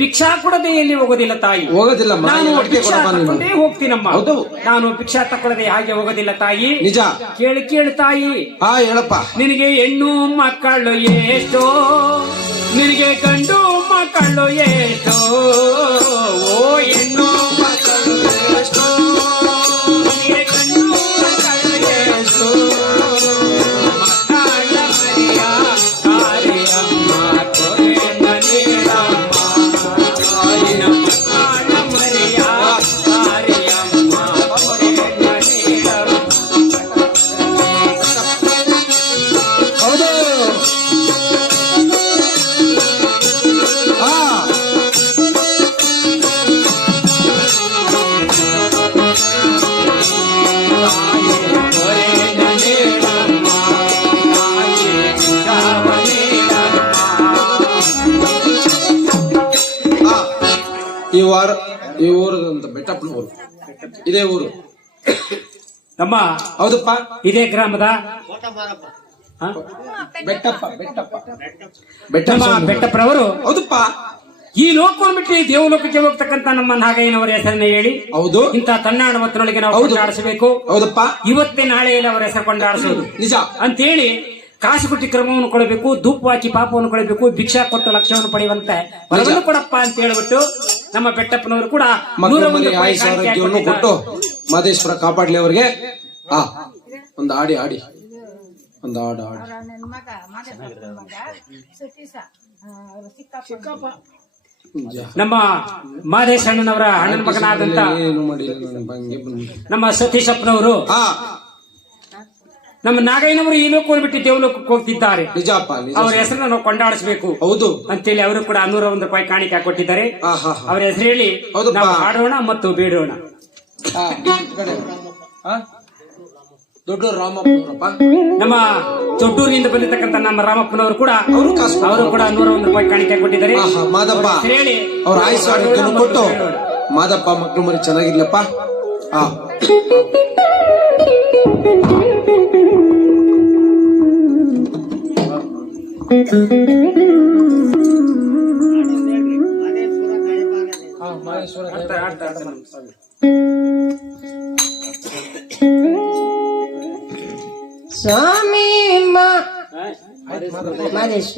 ಭಿಕ್ಷಾ ಕೊಡದೆ ಎಲ್ಲಿ ಹೋಗೋದಿಲ್ಲ ತಾಯಿ, ಹೋಗೋದಿಲ್ಲ ನಾನು ಅಡಿಕೆ ಭಿಕ್ಷಾ ಕೊಡಪ್ಪ ನೀನು. ತಕೊಂಡೇ ಹೋಗ್ತೀನಮ್ಮ, ಹೌದು. ನಾನು ಭಿಕ್ಷಾ ತಕೊಳ್ಳದೆ ಹಾಗೆ ಹೋಗೋದಿಲ್ಲ ತಾಯಿ. ನಿಜ ಕೇಳು ತಾಯಿ, ಹಾ ಹೇಳಪ್ಪ ನಿನಗೆ ಹೆಣ್ಣು ಮಕ್ಕಳು ಎಷ್ಟೋ, ನಿನಗೆ ಗಂಡು ಮಕ್ಕಳು ಎಷ್ಟೋ, ಓ ಹೆಣ್ಣು ಮಕ್ಕಳು ಎಷ್ಟೋ, ನಿನಗೆ ಗಂಡು ಮಕ್ಕಳು ಎಷ್ಟೋ, ಮಕ್ಕಳ ಮರಿಯ ಕಾರಿಯಮ್ಮ ಕೋರೆಣ್ಣ ನೀಡಮ್ಮ, ತಾಯಿನ ಮಕ್ಕಳ ಮರಿಯ ಕಾರಿಯಮ್ಮ ಕೋರೆಣ್ಣ ನೀಡಮ್ಮ. ಹೌದು ಹಾ ಹಾ ಈ ಊರದ ಬೆಟ್ಟಪ್ಪನ ಊರು ಇದೇ ಊರು ನಮ್ಮ ಹೌದಪ್ಪ ಇದೇ ಗ್ರಾಮದ ಹ? ಬೆಟ್ಟಪ್ಪ ಬೆಟ್ಟಪ್ಪ ನಮ್ಮ ಬೆಟ್ಟಪ್ಪ ಬೆಟ್ಟಪ್ಪರವರು ಹೌದಪ್ಪ ಈ ಲೋಕವನ್ನು ಬಿಟ್ಟು ಈ ದೇವಲೋಕಕ್ಕೆ ಹೋಗ್ತಕ್ಕಂತ ನಮ್ಮ ನಾಗಯ್ಯನವರ ಹೆಸರನ್ನ ಹೇಳಿ ಹೌದು ಇಂತ ತನ್ನಾಡು ಹೊತ್ತಿನೊಳಗೆ ನಾವು ಹೌದು. ಕೊಂಡಾಡಿಸಬೇಕು. ಹೌದಪ್ಪ ಇವತ್ತೇ ನಾಳೆಯಲ್ಲಿ ಅವರ ಹೆಸರು ಕೊಂಡಾಡಿಸೋದು ನಿಜ ಅಂತೇಳಿ ಕಾಸು ಕೊಟ್ಟಿ ಕ್ರಮವನ್ನು ಕೊಡಬೇಕು, ಧೂಪ ಹಾಕಿ ಪಾಪವನ್ನು ಕೊಡಬೇಕು, ಭಿಕ್ಷಾ ಕೊಟ್ಟು ಲಕ್ಷ್ಯವನ್ನು ಪಡೆಯುವಂತೆ ವರವನ್ನು ಕೊಡಪ್ಪ ಅಂತ ಹೇಳ್ಬಿಟ್ಟು ನಮ್ಮ ಬೆಟ್ಟಪ್ಪನವರು ಕೂಡ ಮಕ್ಕಳ 101 ಮನೆ ರೂಪಾಯಿ ಆಯುಷ್ ಕಾಣಿಕೆ ಆರೋಗ್ಯವನ್ನು ಕೊಟ್ಟು ಮಾದೇಶ್ವರ ಕಾಪಾಡ್ಲಿ ಅವ್ರಿಗೆ. ಹಾ ಒಂದು ಆಡಿ ಆಡಿ ಒಂದು ಹಾಡು ಹಾಡಿ ನನ್ನ ಮಗ ಮಾದೇಶ್ವರನ ಮಗ ಸತೀಶ ಚಿಕ್ಕಪ್ಪ ನಮ್ಮ ಮಾದೇಶ್ ಅಣ್ಣನವರ ಅಣ್ಣನ ಮಗನಾದಂತ ಏನು ಮಾಡಿಲ್ಲ ನನಗೆ ಹಂಗೆ ಬಂದ್ಬಿಟ್ಟೆ. ನಮ್ಮ ಸತೀಶಪ್ಪನವರು ಹಾ ನಮ್ಮ ನಾಗಯ್ಯನವರು ಈ ಲೋಕವನ್ನು ಬಿಟ್ಟು ದೇವಲೋಕಕ್ಕೆ ಹೋಗ್ತಿದ್ದಾರೆ. ನಿಜಪ್ಪ ನಿಜ. ಅವರ ಹೆಸರನ್ನ ನಾವು ಕೊಂಡಾಡಿಸಬೇಕು ಹೌದು ಅಂತೇಳಿ ಅವರು ಕೂಡ 101 ರೂಪಾಯಿ ಕಾಣಿಕೆ ಕೊಟ್ಟಿದ್ದಾರೆ. ಹಾ ಹಾ ಅವರ ಹೆಸರು ಹೇಳಿ ಹೌದಪ್ಪ. ನಾವು ಹಾಡೋಣ ಮತ್ತು ಬೇಡೋಣ. ಹಾ, ಈ ಕಡೆ. ಹಾ? ದೊಡ್ಡ ರಾಮಪ್ಪನವರಪ್ಪ ನಮ್ಮ ದೊಡ್ಡೂರಿನಿಂದ ಬಂದಿರತಕ್ಕಂತ ನಮ್ಮ ರಾಮಪ್ಪನವರು ಕೂಡ ಅವರು ಕಾಸು ಅವರು ಕೂಡ 101 ರೂಪಾಯಿ ಕಾಣಿಕೆ ಕೊಟ್ಟಿದ್ದಾರೆ. ಆಹಾ, ಮಾದಪ್ಪ ಅವ್ರ ಹೆಸರು ಹೇಳಿ ಅವ್ರ ಆಯುಷ್ ಆರೋಗ್ಯವನ್ನು ಮತ್ತು ಕೊಟ್ಟು ಬೇಡೋಣ. ಮಾದಪ್ಪ ಮಕ್ಕಳು ಮರಿ ಚೆನ್ನಾಗಿರ್ಲಪ್ಪ. ಹಾ ಸ್ವಾಮಿ ಮಾದೇಶ್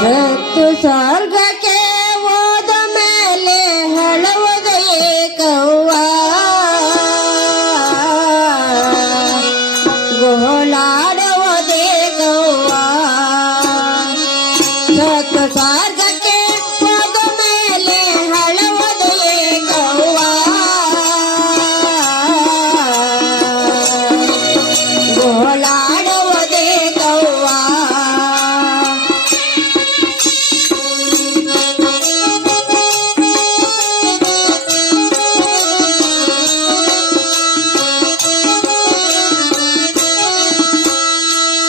ಸತ್ತು ಸ್ವರ್ಗಕ್ಕೆ ಹೋದ ಮೇಲೆ ಹಳವದೇ ಕವ್ವ ಗೋಳಾಡವದೇ ಕವ್ವ ಸತ್ತು ಸ್ವರ್ಗಕ್ಕೆ ಹೋದ ಮೇಲೆ ಹಳವದೇ ಕವ್ವ ಗೋಳಾಡವದೇ ಕವ್ವ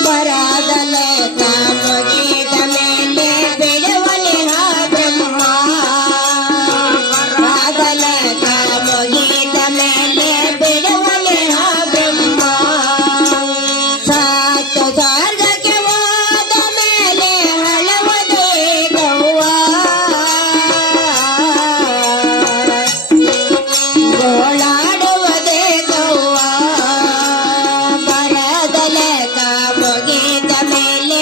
ಬರದಲೆ ಕಾಮಗೀತ ಮೇಲೆ ಬಿಡುವನೆ ಬ್ರಹ್ಮ ಬರದಲೆ ಕಾಮಗೀತ ಮೇಲೆ ಬಿಡುವನೆ ಬ್ರಹ್ಮ ಸಾತು ಸ್ವರ್ಗಕ್ಕೆ ಹೋದ ಮೇಲೆ ಹಳವದೇ ಗವ್ವ ಗೋಳಾಡುವುದೇ ಗವ್ವ ಬರದಲೆ ಕಾಮಗೀತ ಮೇಲೆ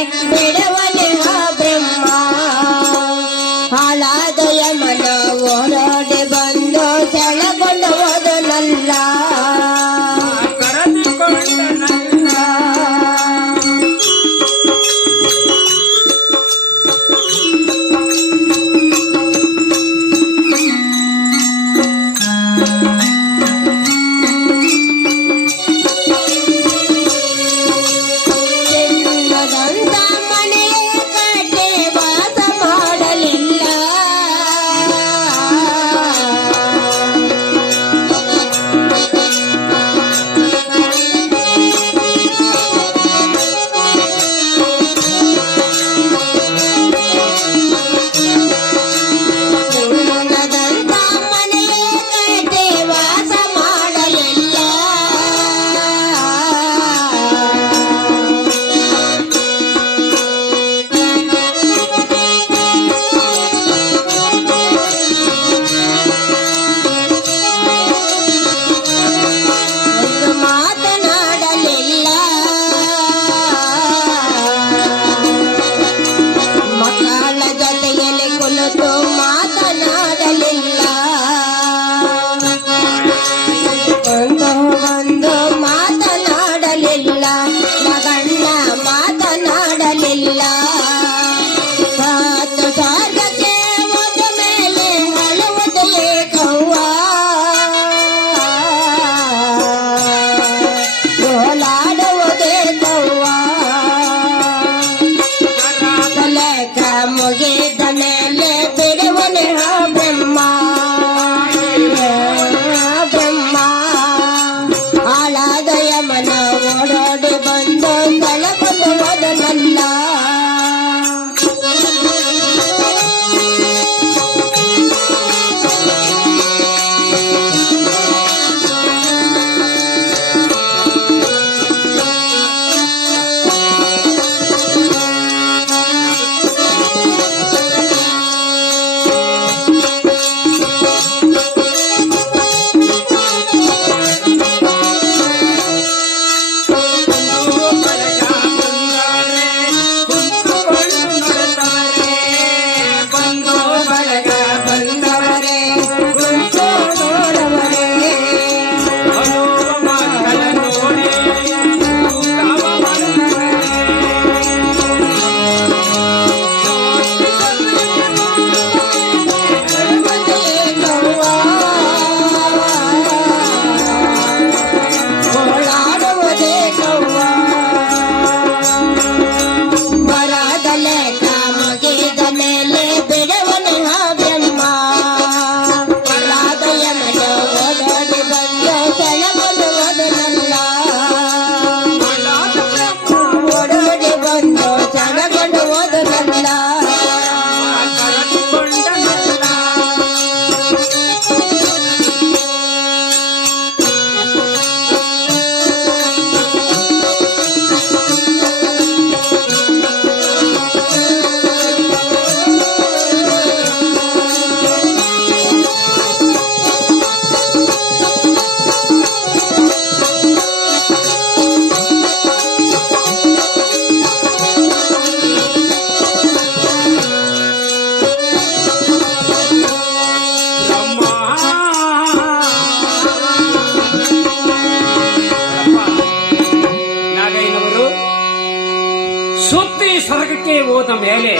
ಸುತ್ತಿ ಸ್ವರ್ಗಕ್ಕೆ ಹೋದ ಮೇಲೆ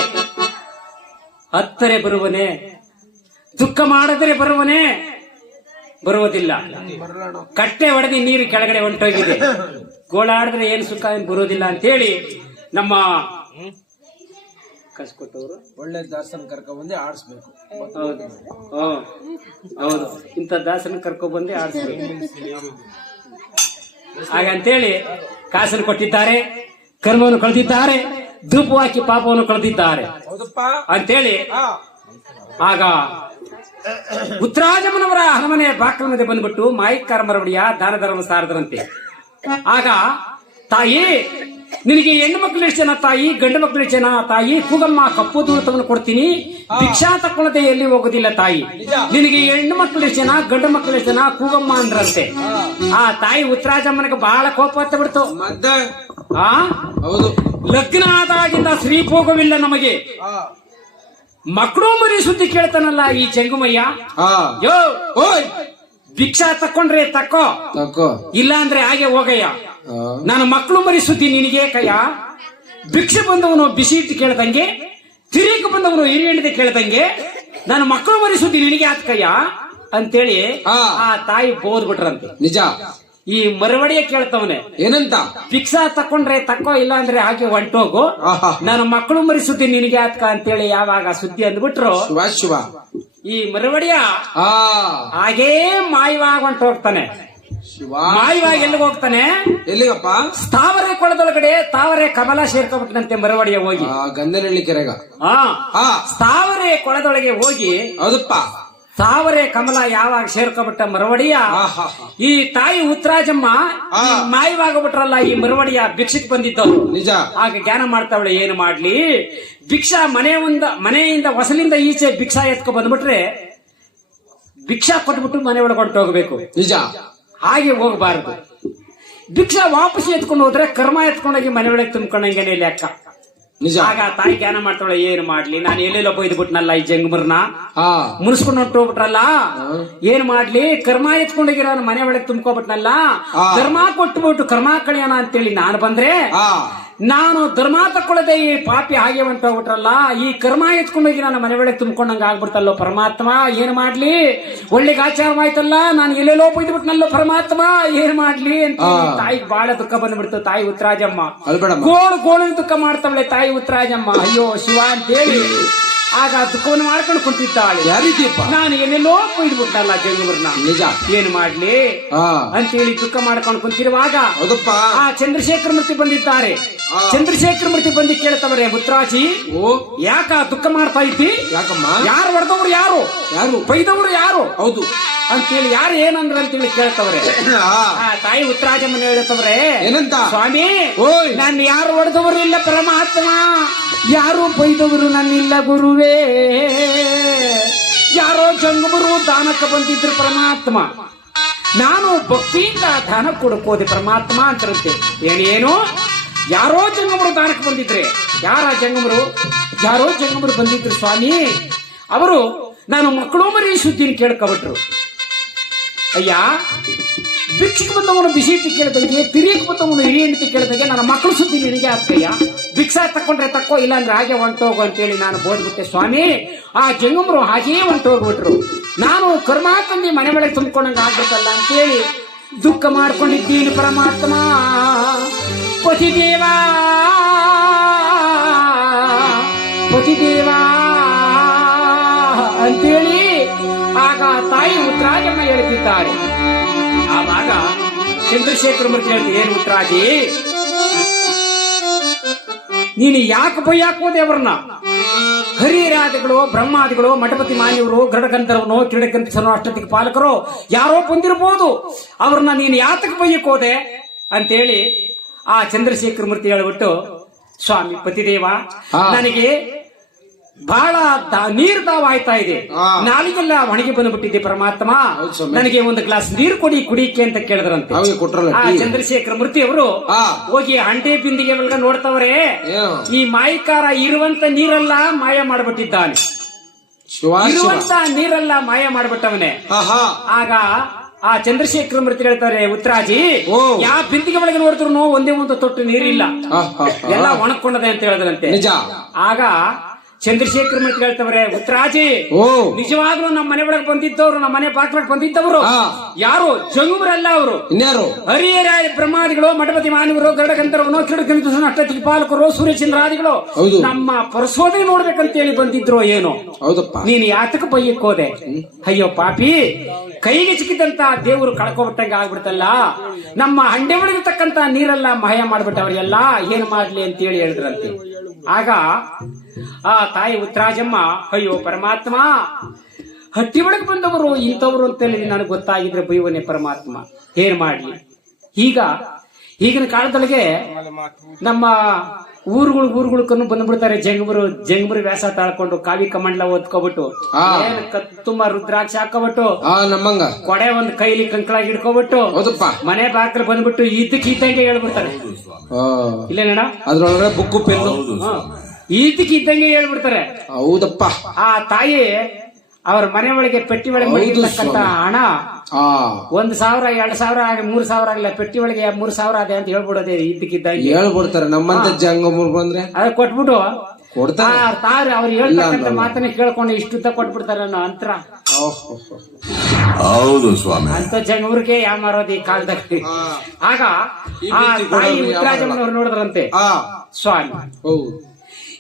ಹತ್ತರೆ ಬರುವನೆ, ದುಃಖ ಮಾಡಿದರೆ ಬರುವನೆ, ಬರುವುದಿಲ್ಲ. ಕಟ್ಟೆ ಹೊಡೆದಿ ನೀರು ಕೆಳಗಡೆ ಹೊಂಟೋಗಿದೆ, ಗೋಳಾಡಿದ್ರೆ ಏನು ಸುಖ ಏನು ಬರುವುದಿಲ್ಲ ಅಂತೇಳಿ ನಮ್ಮ ಕಸ್ಕೊಟ್ಟವರು ಒಳ್ಳೆ ದಾಸನ ಕರ್ಕೊಂಡ್ಬಂದು ಆಡಿಸ್ಬೇಕು. ಹೌದು, ಹೌದು, ಇಂಥ ದಾಸನ ಕರ್ಕೊಂಡ್ಬಂದು ಆಡಿಸ್ಬೇಕು. ಹಾಗಂತೇಳಿ ಕಾಸನ್ನು ಕೊಟ್ಟಿದ್ದಾರೆ, ಕರ್ಮವನ್ನು ಕಳೆದಿದ್ದಾರೆ, ಧೂಪ ಹಾಕಿ ಪಾಪವನ್ನು ಕಳೆದಿದ್ದಾರೆ ಅಂತೇಳಿ ಆಗ ಉತ್ತರಾಜಮ್ಮನವರ ಅರಮನೆ ಬಾಕಲ ಮಧ್ಯೆ ಬಂದ್ಬಿಟ್ಟು ಮಾಯಿಕಾರ ಮರವಡಿಯ ದಾನ ಧರ್ಮ ಸಾರದರಂತೆ. ಆಗ ತಾಯಿ, ನಿನಗೆ ಹೆಣ್ಣು ಮಕ್ಕಳು ಎಷ್ಟು ಜನ ತಾಯಿ, ಗಂಡು ಮಕ್ಕಳು ಎಷ್ಟು ಜನ ತಾಯಿ? ಕೂಗಮ್ಮ, ಕಪ್ಪು ದೂರತವನ್ನು ಕೊಡ್ತೀನಿ, ಭಿಕ್ಷಾ ತಕೊಳ್ಳದೆ ಎಲ್ಲಿ ಹೋಗೋದಿಲ್ಲ ತಾಯಿ. ನಿನಗೆ ಹೆಣ್ಣು ಮಕ್ಕಳು ಎಷ್ಟು ಜನ, ಗಂಡು ಮಕ್ಕಳು ಎಷ್ಟು ಜನ? ಕೂಗಮ್ಮ ಅಂದ್ರಂತೆ. ಆ ತಾಯಿ ಉತ್ತರಾಜಮ್ಮನಿಗೆ ಬಹಳ ಕೋಪ ಹತ್ತ ಬಿಡ್ತು. ಹೌದು, ಲಗ್ನ ಆದಾಗಿಂದ ಶ್ರೀಭೋಗವಿಲ್ಲ ನಮಗೆ, ಮಕ್ಕಳು ಮರಿ ಸುದ್ದಿ ಕೇಳ್ತಾನಲ್ಲ ಈ ಚೆಂಗುಮಯ್ಯ. ಯೋ ಭಿಕ್ಷಾ ತಕೊಂಡ್ರೆ ತಕ್ಕೋ, ಇಲ್ಲ ಅಂದ್ರೆ ಹಾಗೆ ಹೋಗಯ್ಯ. ನಾನು ಮಕ್ಕಳು ಮರಿ ಸುದ್ದಿ ನಿನಗೆ ಕಯ್ಯ. ಭಿಕ್ಷೆ ಬಂದವನು ಬಿಸಿ ಇಟ್ಟು ಕೇಳ್ದಂಗೆ, ತಿರುಗಿ ಬಂದವನು ಹಿರಿಯಂಡಿದೆ ಕೇಳ್ದಂಗೆ, ನಾನು ಮಕ್ಕಳು ಮರಿ ಸುದ್ದಿ ನಿನಗೆ ಆತ್ಕಯ್ಯ ಅಂತೇಳಿ ಆ ತಾಯಿ ಬೋದ್ಬಿಟ್ರಂತೆ. ನಿಜ. ಈ ಮರವಡಿಯ ಕೇಳ್ತವನೆ ಏನಂತ? ಭಿಕ್ಷಾ ತಕೊಂಡ್ರೆ ತಕ್ಕೋ, ಇಲ್ಲ ಅಂದ್ರೆ ಹಾಗೆ ಹೊಂಟೋಗು, ನಾನು ಮಕ್ಕಳು ಮರಿ ಸುದ್ದಿ ನಿನಗೆ ಆತ್ಕ ಅಂತೇಳಿ ಯಾವಾಗ ಸುದ್ದಿ ಅಂದ್ಬಿಟ್ರು, ಶಿವ ಈ ಮರವಡಿಯ ಹಾಗೇ ಮಾಯವಾಗಿ ಹೊಂಟೋಗ್ತಾನೆ. ಮಾಯವಾಗಿ ಎಲ್ಲಿಗೆ ಹೋಗ್ತಾನೆ? ಎಲ್ಲಿಗಪ್ಪ? ಸ್ಥಾವರೆ ಕೊಳದೊಳಗಡೆ ತಾವರೆ ಕಮಲ ಸೇರ್ಕೊಂಡ್ಬಿಟ್ಟಂತೆ ಮರವಡಿಯ ಹೋಗಿ. ಗಂಧನಹಳ್ಳಿ ಕೆರೆಗ ಸ್ಥಾವರೆ ಕೊಳದೊಳಗೆ ಹೋಗಿ, ಹೌದಪ್ಪ, ತಾವರೆ ಕಮಲ ಯಾವಾಗ ಸೇರ್ಕೊಬಿಟ್ಟ ಮರವಡಿಯ, ಈ ತಾಯಿ ಉತ್ತರಾಜಮ್ಮ ಮಾಯವಾಗ್ಬಿಟ್ರಲ್ಲ ಈ ಮರವಡಿಯ ಭಿಕ್ಷಕ್ ಬಂದಿದ್ದವ್ರು. ನಿಜ. ಆಗ ಜ್ಞಾನ ಮಾಡ್ತಾವಳೆ, ಏನು ಮಾಡ್ಲಿ, ಭಿಕ್ಷಾ ಮನೆಯಿಂದ ಹೊಸಲಿಂದ ಈಚೆ ಭಿಕ್ಷಾ ಎತ್ಕೊ ಬಂದ್ಬಿಟ್ರೆ ಭಿಕ್ಷಾ ಕೊಟ್ಬಿಟ್ಟು ಮನೆ ಒಳಗೆ ಹೊಂಟು ಹೋಗ್ಬೇಕು. ನಿಜ. ಹಾಗೆ ಹೋಗಬಾರದು. ಭಿಕ್ಷಾ ವಾಪಸ್ ಎತ್ಕೊಂಡು ಹೋದ್ರೆ ಕರ್ಮ ಎತ್ಕೊಂಡೋಗಿ ಮನೆ ಒಳಗೆ ತುಂಬ್ಕೊಂಡಂಗೇನೆ ಲೆಕ್ಕ. ನಿಜ. ಆಗ ತಾಯಿ ಜ್ಞಾನ ಮಾಡ್ತಾಳೆ, ಏನ್ ಮಾಡ್ಲಿ, ನಾನು ಎಲ್ಲೆಲ್ಲೋ ಬೈದ್ಬಿಟ್ನಲ್ಲ ಈ ಜಂಗಮರ್ನ, ಮುನ್ಸ್ಕೊಂಡು ಹೊಂಟೋಗ್ಬಿಟ್ರಲ್ಲ, ಏನ್ ಮಾಡ್ಲಿ, ಕರ್ಮ ಎತ್ಕೊಂಡೋಗಿರೋ ಮನೆ ಒಳಗೆ ತುಂಬ್ಕೊಬಿಟ್ನಲ್ಲ, ಧರ್ಮ ಕೊಟ್ಬಿಟ್ಟು ಕರ್ಮ ಕಳಿಯೋಣ ಅಂತೇಳಿ ನಾನು ಬಂದ್ರೆ, ನಾನು ಧರ್ಮ ತಕೊಳ್ಳದೆ ಈ ಪಾಪಿ ಹಾಗೆ ಹೊಂಟೋಗ್ಬಿಟ್ರಲ್ಲ, ಈ ಕರ್ಮ ಎತ್ಕೊಂಡೋಗಿ ನಾನು ಮನೆ ಒಳಗೆ ತುಂಬ್ಕೊಂಡಂಗ ಆಗ್ಬಿಡ್ತಲ್ಲೋ ಪರಮಾತ್ಮ, ಏನ್ ಮಾಡ್ಲಿ, ಒಳ್ಳೆಗೆ ಆಚಾರವಾಯ್ತಲ್ಲ, ನಾನು ಎಲ್ಲೆಲ್ಲೋ ಬೈದ್ಬಿಟ್ನಲ್ಲೋ ಪರಮಾತ್ಮ, ಏನ್ ಮಾಡ್ಲಿ ಅಂತ ತಾಯಿಗೆ ಬಹಳ ದುಃಖ ಬಂದ್ಬಿಡ್ತು. ತಾಯಿ ಉತ್ತರಾಜಮ್ಮ ಗೋಳು ದುಃಖ ಮಾಡ್ತಾವಳೆ ತಾಯಿ ಉತ್ತರಾಜಮ್ಮ. ಅಯ್ಯೋ ಶಿವ ಅಂತೇಳಿ ಆಗ ದುಃಖವನ್ನು ಮಾಡ್ಕೊಂಡು ಕುಂತಿದ್ದಾಳೆ. ನಾನು ಎಲ್ಲೆಲ್ಲೋ ಬೈದ್ಬಿಟ್ನಲ್ಲ ಜಂಗಮರ್ನ, ನಿಜ, ಏನ್ ಮಾಡ್ಲಿ ಅಂತೇಳಿ ದುಃಖ ಮಾಡ್ಕೊಂಡು ಕುಂತಿರುವಾಗ ಆ ಚಂದ್ರಶೇಖರ ಮೂರ್ತಿ ಬಂದಿದ್ದಾರೆ. ಚಂದ್ರಶೇಖರ ಮೂರ್ತಿ ಬಂದು ಕೇಳ್ತವ್ರೆ, ಮುತ್ರಾಜಿ ಯಾಕ ದುಃಖ ಮಾಡ್ತಾ ಇದ್ದಿ? ಯಾಕಮ್ಮ? ಯಾರು ಹೊಡೆದವ್ರು ಯಾರು, ಯಾರು ಬೈದವರು ಯಾರು? ಹೌದು ಅಂತೇಳಿ ಯಾರು ಏನಂದ್ರ ಅಂತೇಳಿ ಕೇಳ್ತವ್ರೆ. ತಾಯಿ ಉತ್ತರಾಜಮ್ಮನ ಹೇಳ್ತವ್ರೆ, ಏನಂತ? ಸ್ವಾಮಿ, ನಾನು ಯಾರು ಹೊಡೆದವರು ಇಲ್ಲ ಪರಮಾತ್ಮ, ಯಾರು ಬೈದವರು ನನ್ನಿಲ್ಲ ಗುರುವೇ, ಯಾರೋ ಜಂಗಮರು ದಾನಕ್ಕೆ ಬಂದಿದ್ರು ಪರಮಾತ್ಮ, ನಾನು ಭಕ್ತಿಯಿಂದ ದಾನ ಕೊಡಕೋದೆ ಪರಮಾತ್ಮ ಅಂತರಂತೆ. ಏನೇನು ಯಾರೋ ಜಂಗಮರು ದಾನಕ್ಕೆ ಬಂದಿದ್ರೆ, ಯಾರ ಜಂಗಮರು? ಯಾರೋ ಜಂಗಮರು ಬಂದಿದ್ರು ಸ್ವಾಮಿ, ಅವರು ನಾನು ಮಕ್ಕಳು ಮರಿ ಸುದ್ದಿನ ಕೇಳ್ಕೊಬಿಟ್ರು. ಅಯ್ಯ, ಭಿಕ್ಷಕ್ಕೆ ಬಂದವನು ಬಿಸಿ ಇಟ್ಟು ಕೇಳಿದಂಗೆ, ತಿರಿಯಕ್ಕೆ ಬಂದವನು ಹಿರಿಯ ಹೆಂಡತಿ ಕೇಳಿದಂಗೆ, ನನ್ನ ಮಕ್ಕಳು ಸುದ್ದಿ ನಿನಗೆ ಆಗ್ತಯ್ಯ, ಭಿಕ್ಷಾ ತಕೊಂಡ್ರೆ ತಕ್ಕೋ, ಇಲ್ಲಾಂದ್ರೆ ಹಾಗೆ ಹೊಂಟೋಗು ಅಂತೇಳಿ ನಾನು ಬೋದ್ಬಿಟ್ಟೆ ಸ್ವಾಮಿ. ಆ ಜಂಗಮರು ಹಾಗೇ ಹೊಂಟೋಗ್ಬಿಟ್ರು, ನಾನು ಕರ್ಮ ತಂದಿ ಮನೆ ಒಳಗೆ ತುಂಬ್ಕೊಂಡಂಗ ಆಗ್ಬೇಕಲ್ಲ ಅಂತೇಳಿ ದುಃಖ ಮಾಡ್ಕೊಂಡಿದ್ದೀನಿ ಪರಮಾತ್ಮ. ಪತಿದೇವ ಪತಿದೇವ ಅಂತೇಳಿ ಆಗ ತಾಯಿ ಉತ್ತರಾಜಮ್ಮ ಹೇಳ್ತಿದ್ದಾರೆ. ಆವಾಗ ಚಂದ್ರಶೇಖರ ಮೂರ್ತಿ ಹೇಳ್ತೀವಿ, ಏನು ಉತ್ತರಾಜಿ, ನೀನು ಯಾಕೆ ಬೈಯಾಕ್ ಹೋದೆ ಅವ್ರನ್ನ? ಹರಿಹರಾದಿಗಳು, ಬ್ರಹ್ಮಾದಿಗಳು, ಮಠಪತಿ ಮಾನ್ಯವರು, ಗರುಡಗಂಧರ್ವನು, ಕಿರೀಟಕಂಠನು, ಅಷ್ಟದಿಕ್ ಪಾಲಕರು ಯಾರೋ ಬಂದಿರಬಹುದು, ಅವ್ರನ್ನ ನೀನು ಯಾತಕ್ಕೆ ಬೈಯಕ್ ಹೋದೆ ಅಂತೇಳಿ ಆ ಚಂದ್ರಶೇಖರ ಮೂರ್ತಿ ಹೇಳ್ಬಿಟ್ಟು, ಸ್ವಾಮಿ ಪತಿದೇವ, ನನಗೆ ಬಹಳ ನೀರು ದಾವಾಯ್ತಾ ಇದೆ, ನಾಲಿಗೆಲ್ಲ ಒಣಗಿ ಬಂದ್ಬಿಟ್ಟಿದೆ ಪರಮಾತ್ಮ, ನನಗೆ ಒಂದು ಗ್ಲಾಸ್ ನೀರು ಕೊಡಿ ಕುಡಿಯಕ್ಕೆ ಅಂತ ಕೇಳಿದ್ರಂತೆ. ಆ ಚಂದ್ರಶೇಖರ ಮೂರ್ತಿ ಅವರು ಹೋಗಿ ಹಂಡೆ ಬಿಂದಿಗೆ ಒಳಗ ನೋಡ್ತವ್ರೆ, ಈ ಮಾಯಿಕಾರ ಇರುವಂತ ನೀರೆಲ್ಲ ಮಾಯ ಮಾಡ್ಬಿಟ್ಟಿದ್ದಾನೆ, ಇರುವಂತ ನೀರೆಲ್ಲ ಮಾಯ ಮಾಡ್ಬಿಟ್ಟವನೆ. ಆಗ ಆ ಚಂದ್ರಶೇಖರ ಮೂರ್ತಿ ಹೇಳ್ತಾರೆ, ಉತ್ತರಾಜಿ ಓ. ಯಾವ ಬಿಂದಿಗೆ ಒಳಗೆ ನೋಡಿದ್ರು ಒಂದೇ ಒಂದು ತೊಟ್ಟು ನೀರಿಲ್ಲ, ಎಲ್ಲ ಒಣಕೊಂಡದೆ ಅಂತ ಹೇಳಿದ್ರಂತೆ. ನಿಜ. ಆಗ ಚಂದ್ರಶೇಖರ ಮೂರ್ತಿ ಹೇಳ್ತವ್ರೆ, ಉತ್ತರಾಜಿ ಓ ನಿಜವಾಗ್ಲೂ ನಮ್ಮ ಮನೆ ಒಳಗೆ ಬಂದಿದ್ದವ್ರು, ನಮ್ಮ ಮನೆ ಬಾಗ್ಲಕ್ಕೆ ಬಂದಿದ್ದವರು ಆ. ಯಾರು? ಜಂಗುಮರಲ್ಲ ಅವರು. ಇನ್ಯಾರು? ಹರಿಹರಾಯ ಬ್ರಹ್ಮಾದಿಗಳು, ಮಠಪತಿ ಮಾನವರು, ಗರುಡಗಂಧರ್ವನು, ಕಿಡುಕಂಠ ಅಷ್ಟದಿಕ್ಪಾಲಕರು, ಸೂರ್ಯಚಂದ್ರಾದಿಗಳು ಹೌದು. ನಮ್ಮ ಪರಸೋದನೆ ನೋಡ್ಬೇಕಂತೇಳಿ ಬಂದಿದ್ರು ಏನೋ. ಹೌದಪ್ಪ. ನೀನು ಯಾತಕ್ಕೆ ಬೈಯಕ್ ಹೋದೆ? ಅಯ್ಯೋ ಪಾಪಿ, ಕೈಗೆ ಸಿಕ್ಕಿದಂತ ದೇವರು ಕಳ್ಕೊಬಿಟ್ಟಂಗ ಆಗ್ಬಿಡ್ತಲ್ಲ, ನಮ್ಮ ಹಂಡೆ ಒಳಗಿರ್ತಕ್ಕಂತ ನೀರೆಲ್ಲ ಮಹಯ ಮಾಡ್ಬಿಟ್ಟವ್ರಿಗೆಲ್ಲ ಏನ್ ಮಾಡ್ಲಿ ಅಂತೇಳಿ ಹೇಳಿದ್ರಂತೆ. ಆಗ ಆ ತಾಯಿ ಉತ್ತರಾಜಮ್ಮ, ಅಯ್ಯೋ ಪರಮಾತ್ಮ, ಹಟ್ಟಿ ಒಳಗೆ ಬಂದವರು ಇಂಥವ್ರು ಅಂತೇಳಿ ನನಗೆ ಗೊತ್ತಾಗಿದ್ರೆ ಬೈವನೆ ಪರಮಾತ್ಮ, ಏನ್ ಮಾಡ್ಲಿ? ಈಗಿನ ಕಾಲದೊಳಗೆ ನಮ್ಮ ಊರುಗಳು ಕಣ್ಣು ಬಂದ್ಬಿಡ್ತಾರೆ. ಜಂಗಮರು ವ್ಯಾಸ ತಾಳ್ಕೊಂಡು ಕಾವಿ ಕಮಂಡ್ಲ ಓದ್ಕೊಬಿಟ್ಟು, ತುಂಬಾ ರುದ್ರಾಕ್ಷಿ ಹಾಕೋಬಿಟ್ಟು, ನಮ್ಮಂಗ ಕೊಡೆ ಒಂದ್ ಕೈಲಿ ಕಂಕಳಾಗಿ ಹಿಡ್ಕೊಬಿಟ್ಟು, ಮನೆ ಬಾಕಲ್ ಬಂದ್ಬಿಟ್ಟು ಇದ್ದಕ್ಕಿದ್ದಂಗೆ ಹೇಳ್ಬಿಡ್ತಾರೆ. ಇಲ್ಲೇನ ಅದ್ರೊಳಗಡೆ ಬುಕ್ಕು ಪೆನ್ನು ಇದ್ದಕ್ಕಿದ್ದಂಗೆ ಹೇಳ್ಬಿಡ್ತಾರೆ. ಹೌದಪ್ಪ. ಆ ತಾಯಿ ಅವ್ರ ಮನೆ ಒಳಗೆ ಪೆಟ್ಟಿ ಒಳಗೆ ಮಡಗಿರ್ತಕ್ಕಂತ ಹಣ 1,000 2,000 ಆಗಿ 3,000 ಆಗಲ್ಲ, ಪೆಟ್ಟಿ ಒಳಗೆ 3,000 ಅದೇ ಅಂತ ಹೇಳ್ಬಿಡೋದೇ ಇದ್ದಕ್ಕಿದ್ದಂಗೆ ಹೇಳ್ಬಿಡ್ತಾರೆ. ನಮ್ಮಂತ ಜಂಗಮರು ಬಂದ್ರೆ ಅದ ಕೊಟ್ಬಿಟ್ಟು ಕೊಡ್ತಾರೆ. ತಾರು ಅವ್ರು ಹೇಳ್ತಕ್ಕಂಥ ಮಾತನ್ನ ಕೇಳ್ಕೊಂಡು ಇಷ್ಟುದ್ದ ಕೊಟ್ಬಿಡ್ತಾರೆ ಅನ್ನೋ ಅಂತರ. ಹೌದು ಸ್ವಾಮಿ, ಅಂತ ಜಂಗಮರಿಗೆ ಯಾವ ಮಾರೋದು ಈ ಕಾಲದಲ್ಲಿ. ಆಗ ಆ ತಾಯಿ ಉತ್ತರಾಜಮ್ಮನವ್ರು ನೋಡಿದ್ರಂತೆ, ಸ್ವಾಮಿ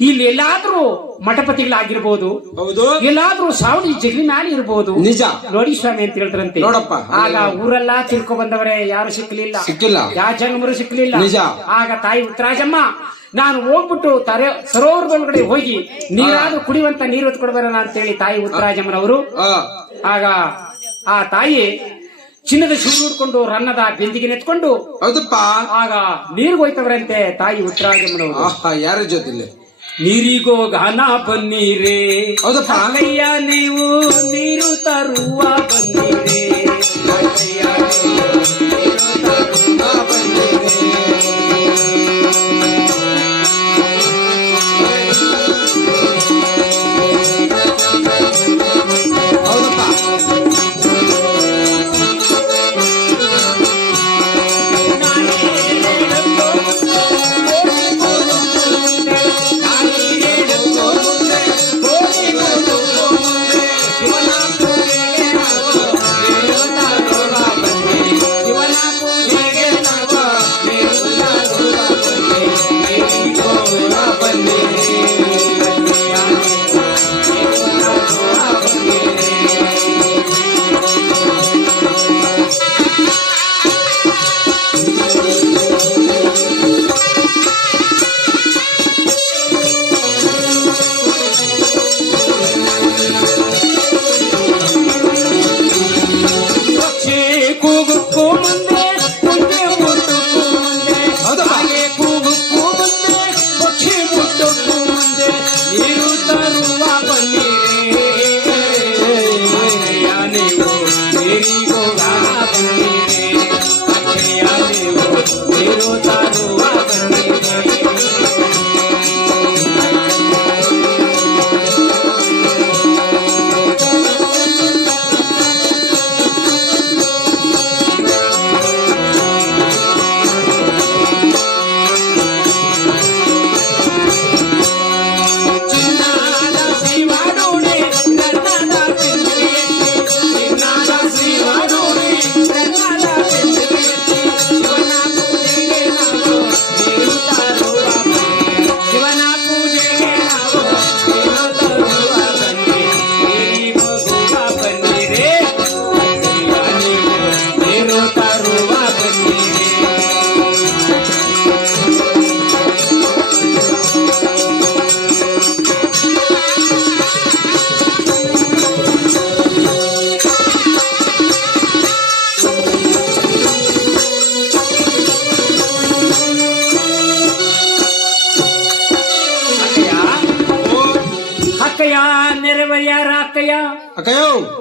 ಇಲ್ಲಿ ಎಲ್ಲಾದ್ರೂ ಮಠಪತಿಗಳಾಗಿರ್ಬೋದು, ಎಲ್ಲಾದ್ರೂ ಸಾವಳಿ ಜಗಲಿ ಮ್ಯಾಲೆ ಇರ್ಬೋದು, ನಿಜ ನೋಡಿ ಸ್ವಾಮಿ ಅಂತ ಹೇಳ್ತಾರಂತೆ. ನೋಡಪ್ಪ. ಆಗ ಊರೆಲ್ಲ ತಿಳ್ಕೊ ಬಂದವರೇ, ಯಾರು ಸಿಕ್ಕಲಿಲ್ಲ, ಯಾವ ಜಂಗಮರು ಸಿಕ್ಕಲಿಲ್ಲ. ಆಗ ತಾಯಿ ಉತ್ತರಾಜಮ್ಮ, ನಾನು ಹೋಗ್ಬಿಟ್ಟು ಸರೋವರದೊಳಗಡೆ ಹೋಗಿ ನೀರಾದ್ರೂ ಕುಡಿಯುವಂತ ನೀರು ಹೊತ್ಕೊಡ್ಬರೋಣ ಅಂತೇಳಿ ತಾಯಿ ಉತ್ತರಾಜಮ್ಮನವರು. ಆಗ ಆ ತಾಯಿ ಚಿನ್ನದ ಶೂ ಉಡ್ಕೊಂಡು ರನ್ನದ ಬೆಂದಿಗೆ ನೆತ್ಕೊಂಡು ಆಗ ನೀರ್ಗೆ ಹೋಯ್ತವ್ರಂತೆ ತಾಯಿ ಉತ್ತರಾಜಮ್ಮನವರು. ಯಾರ ಜೊತೆ ನೀರಿಗೋ ಗಾನ ಬನ್ನೀರೇ, ಹೌದಪ್ಪ. ನೀವು ನೀರು ತರುವ ಬನ್ನೀರೇ,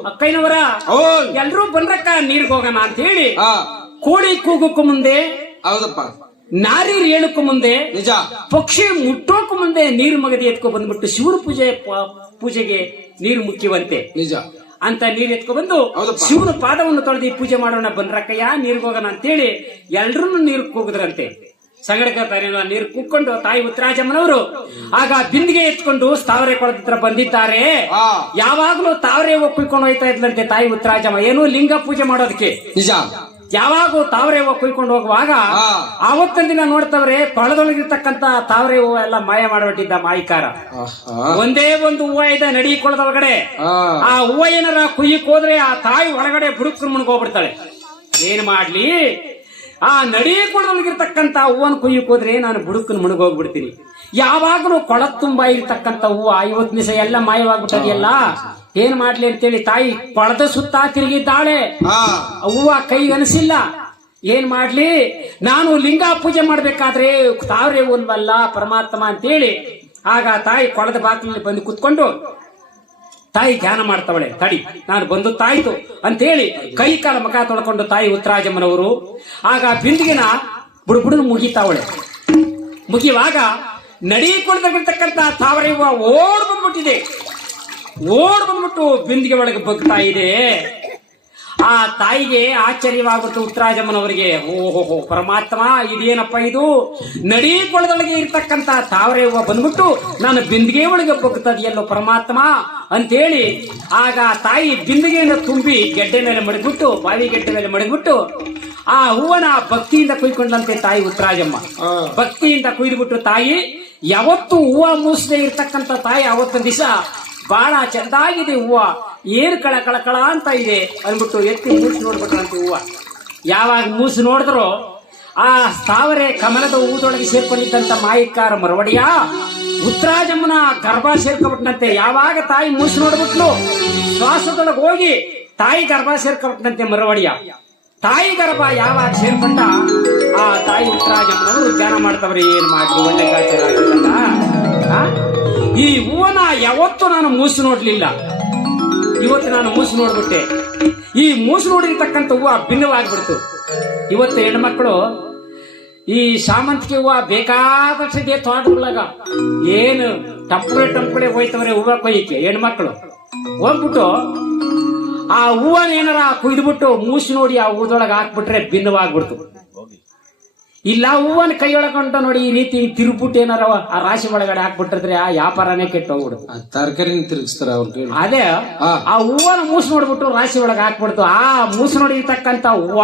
ಅಕ್ಕಯ್ಯನವರ ಎಲ್ರೂ ಬಂದ್ರಕ್ಕ ನೀರ್ಗೆ ಹೋಗೋಣ ಅಂತ ಹೇಳಿ ಕೋಳಿ ಕೂಗಕ್ಕೂ ಮುಂದೆ, ಹೌದಪ್ಪ, ನಾರಿ ರೇಣುಕು ಮುಂದೆ, ನಿಜ, ಪಕ್ಷಿ ಮುಟ್ಟೋಕು ಮುಂದೆ ನೀರು ಮಗದಿ ಎತ್ಕೊ ಬಂದ್ಬಿಟ್ಟು ಶಿವನ ಪೂಜೆಗೆ ನೀರು ಮುಖ್ಯವಂತೆ. ನಿಜ. ಅಂತ ನೀರ್ ಎತ್ಕೊಬಂದು ಹೌದಪ್ಪ. ಶಿವನ ಪಾದವನ್ನು ತೊಳೆದು ಈ ಪೂಜೆ ಮಾಡೋಣ ಬಂದ್ರಕ್ಕಯ್ಯ ನೀರ್ಗೆ ಹೋಗೋಣ ಅಂತೇಳಿ ಎಲ್ರನ್ನೂ ನೀರು ಕೂಗಿದ್ರಂತೆ. ಸಂಗಡಕರ್ತಾರೆ ನೀರು ಕೂಕೊಂಡು ತಾಯಿ ಉತ್ತರಾಜಮ್ಮನವರು ಆಗ ಬಿಂದಿಗೆ ಎತ್ಕೊಂಡು ತಾವರೆ ಕೊಳದ ಹತ್ರ ಬಂದಿದ್ದಾರೆ. ಆ. ಯಾವಾಗ್ಲೂ ತಾವರೆ ಕುಯ್ಕೊಂಡು ಹೋಯ್ತಾ ಇದ್ಲಂತೆ ತಾಯಿ ಉತ್ತರಾಜಮ್ಮ, ಏನು ಲಿಂಗ ಪೂಜೆ ಮಾಡೋದಕ್ಕೆ. ನಿಜ. ಯಾವಾಗೂ ತಾವರೆ ಹೂವು ಕುಯ್ಕೊಂಡು ಹೋಗುವಾಗ ಆ. ಆವತ್ತಿನ ದಿನ ನೋಡ್ತವ್ರೆ ಕೊಳದೊಳಗಿರ್ತಕ್ಕಂತ ತಾವರೆ ಹೂವು ಎಲ್ಲ ಮಾಯ ಮಾಡ್ಬಿಟ್ಟಿದ್ದ ಮಾಯಿಕಾರ. ಆಹಾ. ಒಂದೇ ಒಂದು ಹೂವ ಇದೆ ನಡಿ ಕೊಳದ ಒಳಗಡೆ. ಆ. ಆ ಹೂವ ಏನಾರ ಕುಯ್ಯಕ್ ಹೋದ್ರೆ ಆ ತಾಯಿ ಒಳಗಡೆ ಬುಡುಕ್ರು ಮುಣ್ಗೋಗ್ಬಿಡ್ತಾಳೆ. ಏನ್ ಮಾಡ್ಲಿ, ಆ ನಡಿ ಕೊಳದೊಳಗಿರ್ತಕ್ಕಂತ ಹೂವನ್ ಕುಯ್ಯಕ್ ಹೋದ್ರೆ ನಾನು ಬುಡುಕನ್ ಮುಣಗೋಗ್ಬಿಡ್ತೀನಿ. ಯಾವಾಗಲೂ ಕೊಳ ತುಂಬಾ ಇರ್ತಕ್ಕಂತ ಹೂವು 50 ದಿವಸ ಎಲ್ಲ ಮಾಯವಾಗ್ಬಿಟ್ಟದೆಲ್ಲ. ಏನ್ ಮಾಡ್ಲಿ ಅಂತೇಳಿ ತಾಯಿ ಕೊಳದ ಸುತ್ತ ತಿರುಗಿದ್ದಾಳೆ. ಆ. ಹೂವ ಕೈ ಅನಿಸಿಲ್ಲ. ಏನ್ ಮಾಡ್ಲಿ, ನಾನು ಲಿಂಗ ಪೂಜೆ ಮಾಡ್ಬೇಕಾದ್ರೆ ತಾವ್ರೆ ಹೂವಲ್ವಲ್ಲ ಪರಮಾತ್ಮ ಅಂತೇಳಿ ಆಗ ತಾಯಿ ಕೊಳದ ಬಾಗಿಲಲ್ಲಿ ಬಂದು ಕುತ್ಕೊಂಡು ತಾಯಿ ಧ್ಯಾನ ಮಾಡ್ತಾವಳೆ. ತಡಿ ನಾನು ಬಂದು ತಾಯ್ತು ಅಂತೇಳಿ ಕೈ ಕಾಲ ಮಕ ತೊಳ್ಕೊಂಡು ತಾಯಿ ಉತ್ತರಾಜಮ್ಮನವರು ಆಗ ಬಿಂದಿಗೆನ ಬುಡ್ಬುಡನ್ ಮುಗಿತಾವಳೆ. ಮುಗಿಯುವಾಗ ನಡೀಕೊಂಡಿರ್ತಕ್ಕಂತ ತಾವರೆ ಹೂವ ಓಡ್ ಬಂದ್ಬಿಟ್ಟಿದೆ. ಓಡ್ ಬಂದ್ಬಿಟ್ಟು ಬಿಂದಿಗೆ ಒಳಗೆ ಬಗ್ತಾ ಇದೆ. ಆ ತಾಯಿಗೆ ಆಶ್ಚರ್ಯವಾಗುತ್ತೆ ಉತ್ತರಾಜಮ್ಮನವರಿಗೆ. ಓಹೋ ಪರಮಾತ್ಮ, ಇದೇನಪ್ಪ ಇದು, ನಡಿ ಕೊಳದೊಳಗೆ ಇರ್ತಕ್ಕಂತ ತಾವರೆ ಹೂವ ಬಂದ್ಬಿಟ್ಟು ನಾನು ಬಿಂದಿಗೆ ಒಳಗೆ ಬಗ್ತದೆಯಲ್ಲೋ ಪರಮಾತ್ಮ ಅಂತೇಳಿ ಆಗ ತಾಯಿ ಬಿಂದಿಗೆಯನ್ನು ತುಂಬಿ ಗೆಡ್ಡೆ ಮೇಲೆ ಮಡಗ್ಬಿಟ್ಟು ಬಾವಿ ಗೆಡ್ಡೆ ಮೇಲೆ ಮಡಗ್ಬಿಟ್ಟು ಆ ಹೂವನ ಭಕ್ತಿಯಿಂದ ಕುಯ್ಕೊಂಡಂತೆ ತಾಯಿ ಉತ್ತರಾಜಮ್ಮ. ಭಕ್ತಿಯಿಂದ ಕುಯ್ದುಬಿಟ್ಟು ತಾಯಿ ಯಾವತ್ತು ಹೂವ ಮೂಸದೆ ಇರ್ತಕ್ಕಂತ ತಾಯಿ ಅವತ್ತಿನ ದಿವಸ ಬಹಳ ಚೆಂದಾಗಿದೆ ಹೂವ, ಏನ್ ಕಳ ಕಳ ಕಳ ಅಂತ ಇದೆ ಅಂದ್ಬಿಟ್ಟು ಎತ್ತಿ ಮೂಸಿ ನೋಡ್ಬಿಟ್ರಂತೆ ಹೂವ. ಯಾವಾಗ ಮೂಸಿ ನೋಡಿದ್ರು ಆ ತಾವರೆ ಕಮಲದ ಹೂದೊಳಗೆ ಸೇರ್ಕೊಂಡಿದ್ದಂತ ಮಾಯಿಕಾರ ಮರವಡಿಯ ಉತ್ತರಾಜಮ್ಮನ ಗರ್ಭ ಸೇರ್ಕೊಬಿಟ್ನಂತೆ. ಯಾವಾಗ ತಾಯಿ ಮೂಸಿ ನೋಡ್ಬಿಟ್ಲು ಶ್ವಾಸದೊಳಗೆ ಹೋಗಿ ತಾಯಿ ಗರ್ಭ ಸೇರ್ಕೊಬಿಟ್ನಂತೆ ಮರವಡಿಯ. ತಾಯಿ ಗರ್ಭ ಯಾವಾಗ ಸೇರ್ಕೊಂಡ ಆ ತಾಯಿ ಉತ್ತರಾಜಮ್ಮನವರು ಧ್ಯಾನ ಮಾಡ್ತವ್ರೆ. ಏನ್ ಮಾಡ್ಲಿ, ಒಳ್ಳೆ ಗಾಚಾರ ಆಗಿದ್ದಲ್ಲ. ಈ ಹೂವನ ಯಾವತ್ತೂ ನಾನು ಮೂಸಿ ನೋಡ್ಲಿಲ್ಲ, ಇವತ್ತು ನಾನು ಮೂಸಿ ನೋಡ್ಬಿಟ್ಟೆ. ಈ ಮೂಸಿ ನೋಡಿರ್ತಕ್ಕಂಥ ಹೂವ ಭಿನ್ನವಾಗ್ಬಿಡ್ತು. ಇವತ್ತು ಹೆಣ್ಮಕ್ಳು ಈ ಶಾಮಂತಿಗೆ ಹೂವ ಬೇಕಾದಷ್ಟಿದೆ ತೋಟಗಳಾಗ, ಏನು ಟಂಪುಡೆ ಹೋಯ್ತವ್ರೆ ಹೂವ ಕೊಯ್ಯಕ್ಕೆ ಹೆಣ್ಮಕ್ಳು. ಹೋಗ್ಬಿಟ್ಟು ಆ ಹೂವನ ಏನಾರ ಕುಯ್ದುಬಿಟ್ಟು ಮೂಸಿ ನೋಡಿ ಆ ಹೂದೊಳಗೆ ಹಾಕ್ಬಿಟ್ರೆ ಭಿನ್ನವಾಗ್ಬಿಡ್ತು. ಇಲ್ಲ ಹೂವನ ಕೈಯೊಳಗೊಂಡು ನೋಡಿ ಈ ರೀತಿ ತಿರುಗ್ಬಿಟ್ಟು ಏನಾರ ಆ ರಾಶಿ ಒಳಗಡೆ ಹಾಕ್ಬಿಟ್ಟಿದ್ರೆ ಆ ವ್ಯಾಪಾರನೇ ಕೆಟ್ಟ ಹೋಗ್ಬಿಡುತ್ತೆ. ತರಕಾರಿ ತಿರುಗಿಸ್ತಾರ ಅವ್ರಿಗೆ. ಅದೇ ಆ ಹೂವನ ಮೂಸ್ ನೋಡ್ಬಿಟ್ಟು ರಾಶಿ ಒಳಗೆ ಹಾಕ್ಬಿಡ್ತು. ಆ ಮೂಸ್ ನೋಡಿರ್ತಕ್ಕಂತ ಹೂವ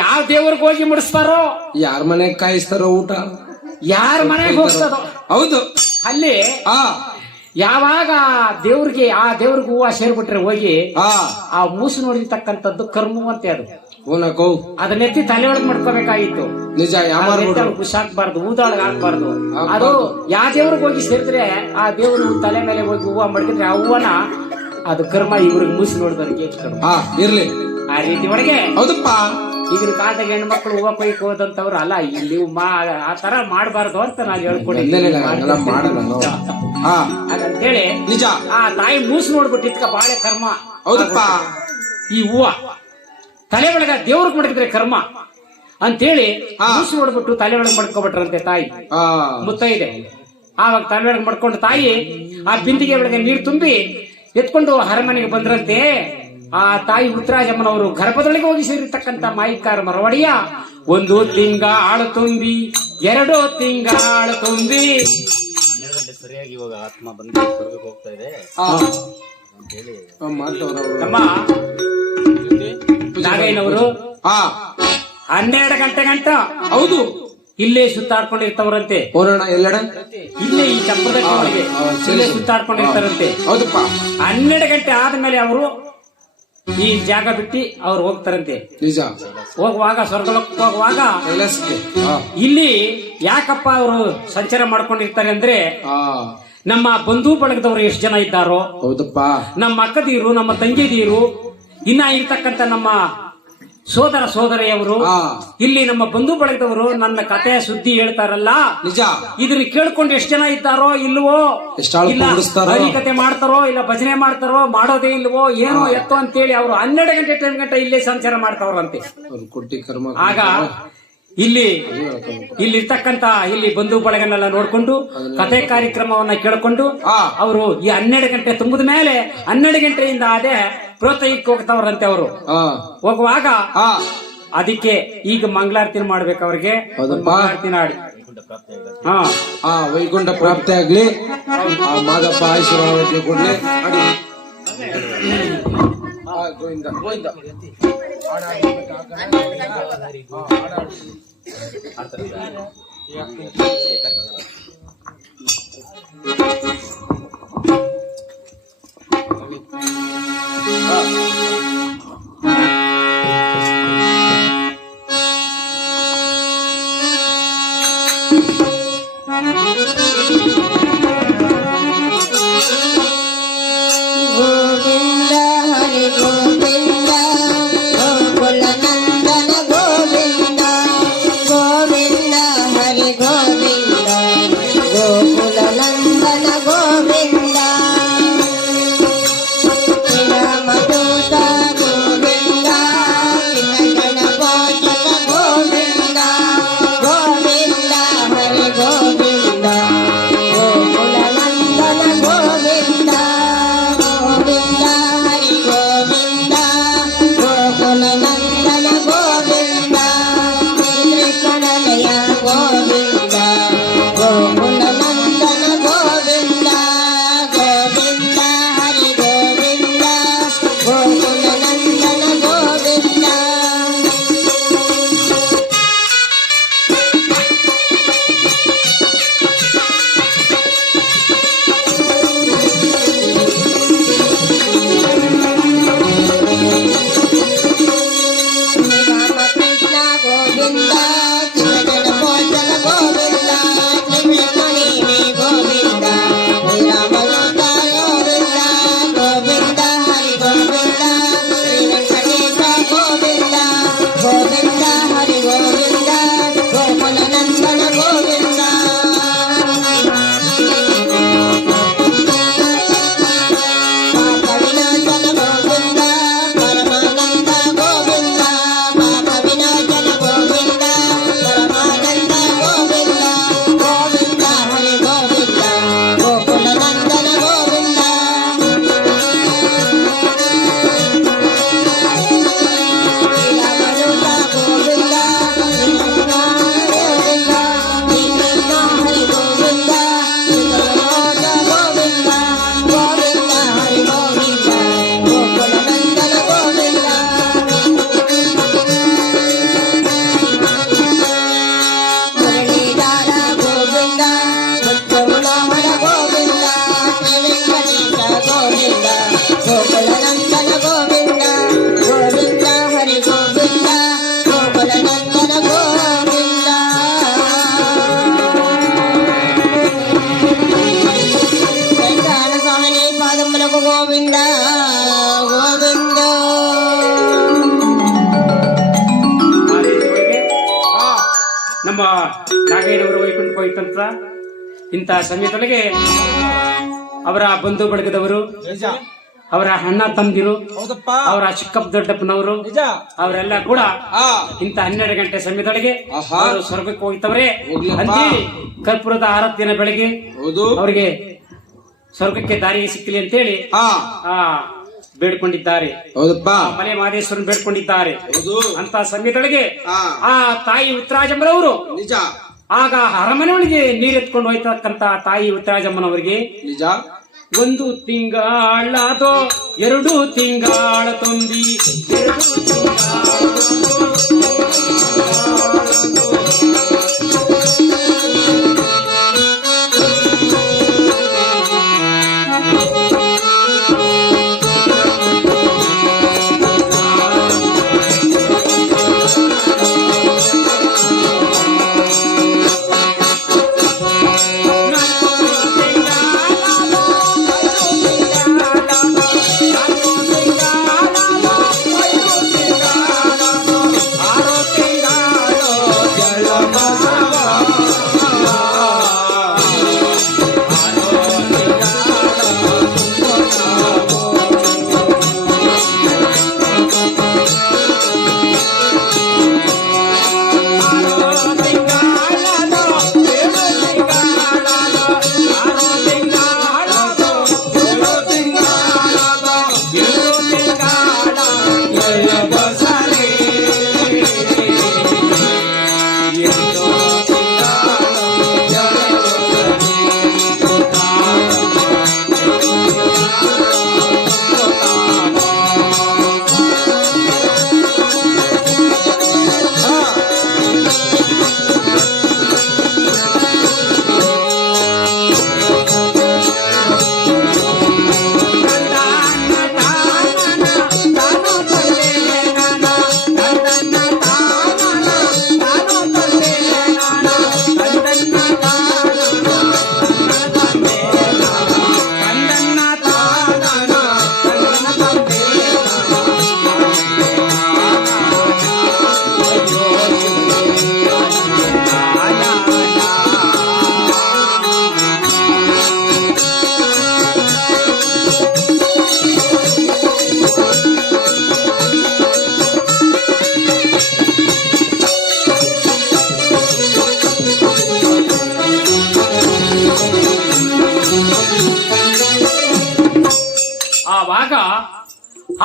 ಯಾವ ದೇವ್ರಿಗೆ ಹೋಗಿ ಮುಡಿಸ್ತಾರೋ, ಯಾರ ಮನೆಗ್ ಕಾಯಿಸ್ತಾರೋ ಊಟ, ಯಾರ ಮನೆಗೆ ಹೋಗ್ತದೋ. ಹೌದು. ಅಲ್ಲಿ ಯಾವಾಗ ದೇವ್ರಿಗೆ ಆ ದೇವ್ರಿಗೆ ಹೂವ ಸೇರ್ಬಿಟ್ರೆ ಹೋಗಿ ಆ ಮೂಸು ನೋಡಿರ್ತಕ್ಕಂಥದ್ದು ಕರ್ಮವಂತೆ. ಅದು ಅದನ್ನೆತ್ತಿ ತಲೆ ಒಳಗೆ ಮಾಡ್ಕೋಬೇಕಾಗಿತ್ತು. ನಿಜ. ಖುಷಿ ಹಾಕ್ಬಾರ್ದು, ಊದೊಳಗೆ ಹಾಕ್ಬಾರ್ದು. ಅದು ಯಾವ ದೇವ್ರಿಗೆ ಹೋಗಿ ಸೇರಿದ್ರೆ ಆ ದೇವ್ರು ತಲೆ ಮೇಲೆ ಹೋಗಿ ಹೂವ ಮಡ್ಕಿದ್ರೆ ಆ ಹೂವನ ಅದು ಕರ್ಮ ಇವ್ರಿಗೆ ಮೂಸಿ ನೋಡಿದವ್ರಿಗೆ ಇರ್ಲಿ. ಆ ರೀತಿ ಒಳಗೆ ಹೌದಪ್ಪ. ಈಗಿನ ಕಾಲದಾಗ ಹೆಣ್ಮಕ್ಳು ಹೂವ ಕೊಯ್ಕ್ ಹೋದಂತವ್ರು ಅಲ್ಲ, ಇಲ್ಲಿ ಆ ತರ ಮಾಡಬಾರ್ದು ಅಂತ ನಾನು ಹೇಳ್ಕೊಂಡಿದ್ದೀನಿ. ಹಾಗಂತೇಳಿ ನಿಜ. ಆ ತಾಯಿ ಮೂಸಿ ನೋಡ್ಬಿಟ್ಟು ಇದ್ಕ ಬಾಳೆ ಕರ್ಮ. ಹೌದಪ್ಪ. ಈ ಹೂವ ತಲೆ ಒಳಗ ದೇವ್ರಿಗೆ ಮಡಗಿದ್ರೆ ಕರ್ಮ ಅಂತೇಳಿ ಮೂಸಿ ನೋಡ್ಬಿಟ್ಟು ತಲೆ ಒಳಗೆ ಮಡ್ಕೊಬಿಟ್ರಂತೆ ತಾಯಿ ಮುತ್ತೈದೆ. ಆವಾಗ ತಲೆ ಒಳಗೆ ಮಡ್ಕೊಂಡು ತಾಯಿ ಆ ಬಿಂದಿಗೆ ಒಳಗೆ ನೀರು ತುಂಬಿ ಎತ್ಕೊಂಡು ಅರಮನೆಗೆ ಬಂದ್ರಂತೆ. ಆ ತಾಯಿ ಉತ್ತರಾಜಮ್ಮನವರು ಗರ್ಭದೊಳಗೆ ಹೋಗಿ ಸೇರಿರ್ತಕ್ಕಂತ ಮಾಯಿಕಾರ ಮರವಡಿಯ 1 ತಿಂಗಾಳು ತುಂಬಿ 2 ತಿಂಗಾಳು ತುಂಬಿ 12 ಗಂಟೆ ಸರಿಯಾಗಿ ಇವಾಗ ಆತ್ಮ ಬಂದು ಹೊರಗೆ ಹೋಗ್ತಾ ಇದೆ. ನಮ್ಮ ನಾಗಯ್ಯನವರು 12 ಗಂಟೆ ಹೌದು ಇಲ್ಲೇ ಸುತ್ತಾಡ್ಕೊಂಡಿರ್ತಾವ್ರಂತೆ. ಎಲ್ಲಡ ಇಲ್ಲೇ ಈ ಚಪ್ಪದ ಇಲ್ಲೇ ಸುತ್ತಾಡ್ಕೊಂಡಿರ್ತಾರಂತೆ. ಹೌದಪ್ಪ. 12 ಗಂಟೆ ಆದ್ಮೇಲೆ ಅವರು ಈ ಜಾಗ ಬಿಟ್ಟು ಅವ್ರು ಹೋಗ್ತಾರಂತೆ. ನಿಜ. ಹೋಗುವಾಗ ಸ್ವರ್ಗಲೋಕಕ್ಕೆ ಹೋಗುವಾಗ ಇಲ್ಲಿ ಯಾಕಪ್ಪ ಅವರು ಸಂಚಾರ ಮಾಡ್ಕೊಂಡಿರ್ತಾರೆ ಅಂದ್ರೆ ನಮ್ಮ ಬಂಧು ಬಳಗದವರು ಎಷ್ಟು ಜನ ಇದ್ದಾರೋ, ಹೌದಪ್ಪ, ನಮ್ಮ ಅಕ್ಕದೀರು, ನಮ್ಮ ತಂಗಿದೀರು, ಇನ್ನ ಇರ್ತಕ್ಕಂಥ ನಮ್ಮ ಸೋದರ ಸೋದರಿಯವರು, ಇಲ್ಲಿ ನಮ್ಮ ಬಂಧು ಬಳಗದವರು ನನ್ನ ಕಥೆಯ ಸುದ್ದಿ ಹೇಳ್ತಾರಲ್ಲ, ನಿಜ. ಇದನ್ನ ಕೇಳ್ಕೊಂಡು ಎಷ್ಟು ಜನ ಇದ್ದಾರೋ ಇಲ್ವೋ, ಇಲ್ಲ ಹರಿಕತೆ ಮಾಡ್ತಾರೋ ಇಲ್ಲ ಭಜನೆ ಮಾಡ್ತಾರೋ ಮಾಡೋದೇ ಇಲ್ವೋ ಏನೋ ಎತ್ತೋ ಅಂತೇಳಿ ಅವರು 12 ಗಂಟೆ ಇಲ್ಲೇ ಸಂಚಾರ ಮಾಡ್ತಾವ್ರಂತೆ. ಕೊಟ್ಟಿ ಕರ್ಮ. ಆಗ ಇಲ್ಲಿರ್ತಕ್ಕಂತ ಇಲ್ಲಿ ಬಂಧು ಬಳಗನೆಲ್ಲ ನೋಡ್ಕೊಂಡು ಕಥೆ ಕಾರ್ಯಕ್ರಮವನ್ನ ಕೇಳ್ಕೊಂಡು ಅವರು ಈ 12 ಗಂಟೆ ತುಂಬಿದ ಮೇಲೆ 12 ಗಂಟೆಯಿಂದ ಅದೇ ಪ್ರೋತ್ಸಾಹಕ್ಕೆ ಹೋಗ್ತಾವ್ರಂತೆ ಅವರು ಹೋಗುವಾಗ ಅದಕ್ಕೆ ಈಗ ಮಂಗಳಾರತಿನ ಮಾಡ್ಬೇಕು ಅವ್ರಿಗೆ ಮಂಗಳಾರತಿ ನಾಡಿ ವೈಕುಂಠ ಪ್ರಾಪ್ತಿ ಆಗ್ಲಿ ಮಾದಪ್ಪ ಆಶೀರ್ವಾದ ಕೊಡ್ಲಿ ಗೋವಿಂದ ಗೋವಿಂದ ಗೋವಿಂದ ಹರಿ ಗೋವಿಂದ ಗೋಕುಲ ನಂದನ ಗೋವಿಂದ ಗೋವಿಂದ ಹರಿ ಗೋವಿಂದ ಗೋಕುಲ ನಂದನ ಗೋವಿಂದ ರಾಮದೂತ ಗೋವಿಂದ ಗಣಪೋಷಕ ಗೋವಿಂದ ಗೋವಿಂದ ಹರಿ ಗೋವಿಂದ ಗೋಕುಲ ನಂದನ ಗೋವಿಂದ ಗೋವಿಂದ ಹರಿ ಗೋವಿಂದ ಗೋಕುಲ ನಂದನ ಗೋವಿಂದ ಕೃಷ್ಣನಯ ಗೋವಿಂದ ಗೋಕುಲ ನಂದನ ಗೋವಿಂದ ಗೋವಿಂದ ಹರಿ ಗೋವಿಂದ ಗೋಕುಲ ನಂದನ ಗೋವಿಂದ ರಾಮಕೃಷ್ಣ ಗೋವಿಂದ ಗಣಪೋಷಕ ಗೋವಿಂದ ತ್ರಿವಿಕ್ರಮಣಿ ಗೋವಿಂದ ರಾಮದೂತ ಗೋವಿಂದ ಗೋವಿಂದ ಹರಿ ಗೋವಿಂದ ಶ್ರೀವೆಂಕಟೇಶ ಗೋವಿಂದ ಗೋವಿಂದ ಹರಿ ಗೋವಿಂದ ಗೋಕುಲ ನಂದನ ಗೋವಿಂದ ಪಾಪ ವಿನಾಶನ ಗೋವಿಂದ ಪರಮಾನಂದ ಗೋವಿಂದ ಪಾಪ ವಿನಾಶನ ಗೋವಿಂದ ಪರಮಾನಂದ ಗೋವಿಂದ ಗೋವಿಂದ ಹರಿ ಗೋವಿಂದ ಗೋಕುಲ ನಂದನ ಗೋವಿಂದ ರಾಮದೂತ ಗೋವಿಂದ ಗೋವಿಂದ ಗೋವಿಂದ ಹರಿ ಗೋವಿಂದ ಗೋವಿಂದ ಗೋವಿಂದ ಹರಿ ಗೋವಿಂದ ಗೋಕುಲ ನಂದನ ಗೋವಿಂದ ಮುರಳೀಧರ ಗೋವಿಂದ ಮುತ್ತಮನೋಹರ ಗೋವಿಂದ ಶ್ರೀವೆಂಕಟೇಶ ಗೋವಿಂದ ಗೋಕುಲ ನಂದನ ಗೋವಿಂದ ಗೋವಿಂದ ಹರಿ ಗೋವಿಂದ ಗೋಕುಲ ನಂದನ ಗೋವಿಂದ వెంకట స్వామిని పాదములకు గోవింద గోవింద ನಮ್ಮ ನಾಗಯ್ಯನವರು ವೈಕುಂಠ ಹೋಯ್ತಂತ ಇಂಥ ಸಮಯದೊಳಗೆ ಅವರ ಬಂಧು ಬಳಗದವರು ಅವರ ಅಣ್ಣ ತಮ್ಮದಿರು ಅವರ ಚಿಕ್ಕಪ್ಪ ದೊಡ್ಡಪ್ಪನವರು ಅವರೆಲ್ಲ ಕೂಡ ಇಂಥ 12 ಗಂಟೆ ಸಮಯದೊಳಗೆ ಅವರು ಸ್ವರ್ಗಕ್ಕೆ ಹೋಗ್ತವ್ರೆ ಅಂತೇಳಿ ಕರ್ಪೂರದ ಆರತಿನ ಬೆಳಗ್ಗೆ ಅವರಿಗೆ ಸ್ವರ್ಗಕ್ಕೆ ದಾರಿ ಸಿಕ್ಕಲಿ ಅಂತೇಳಿ ಬೇಡ್ಕೊಂಡಿದ್ದಾರೆ. ಮಲೆ ಮಹದೇಶ್ವರನ್ ಬೇಡ್ಕೊಂಡಿದ್ದಾರೆ. ಅಂತ ಸಮಯದೊಳಗೆ ಆ ತಾಯಿ ಉತ್ತರಾಜಮ್ಮನವರು ಆಗ ಅರಮನೆ ಒಳಗೆ ನೀರೆತ್ಕೊಂಡು ಹೋಯ್ತಕ್ಕಂತ ತಾಯಿ ಉತ್ತರಾಜಮ್ಮನವರಿಗೆ ಒಂದು ತಿಂಗಳಾದೋ 2 ತಿಂಗಳ ತುಂಬಿ 2 ತಿಂಗಳ ಆಗ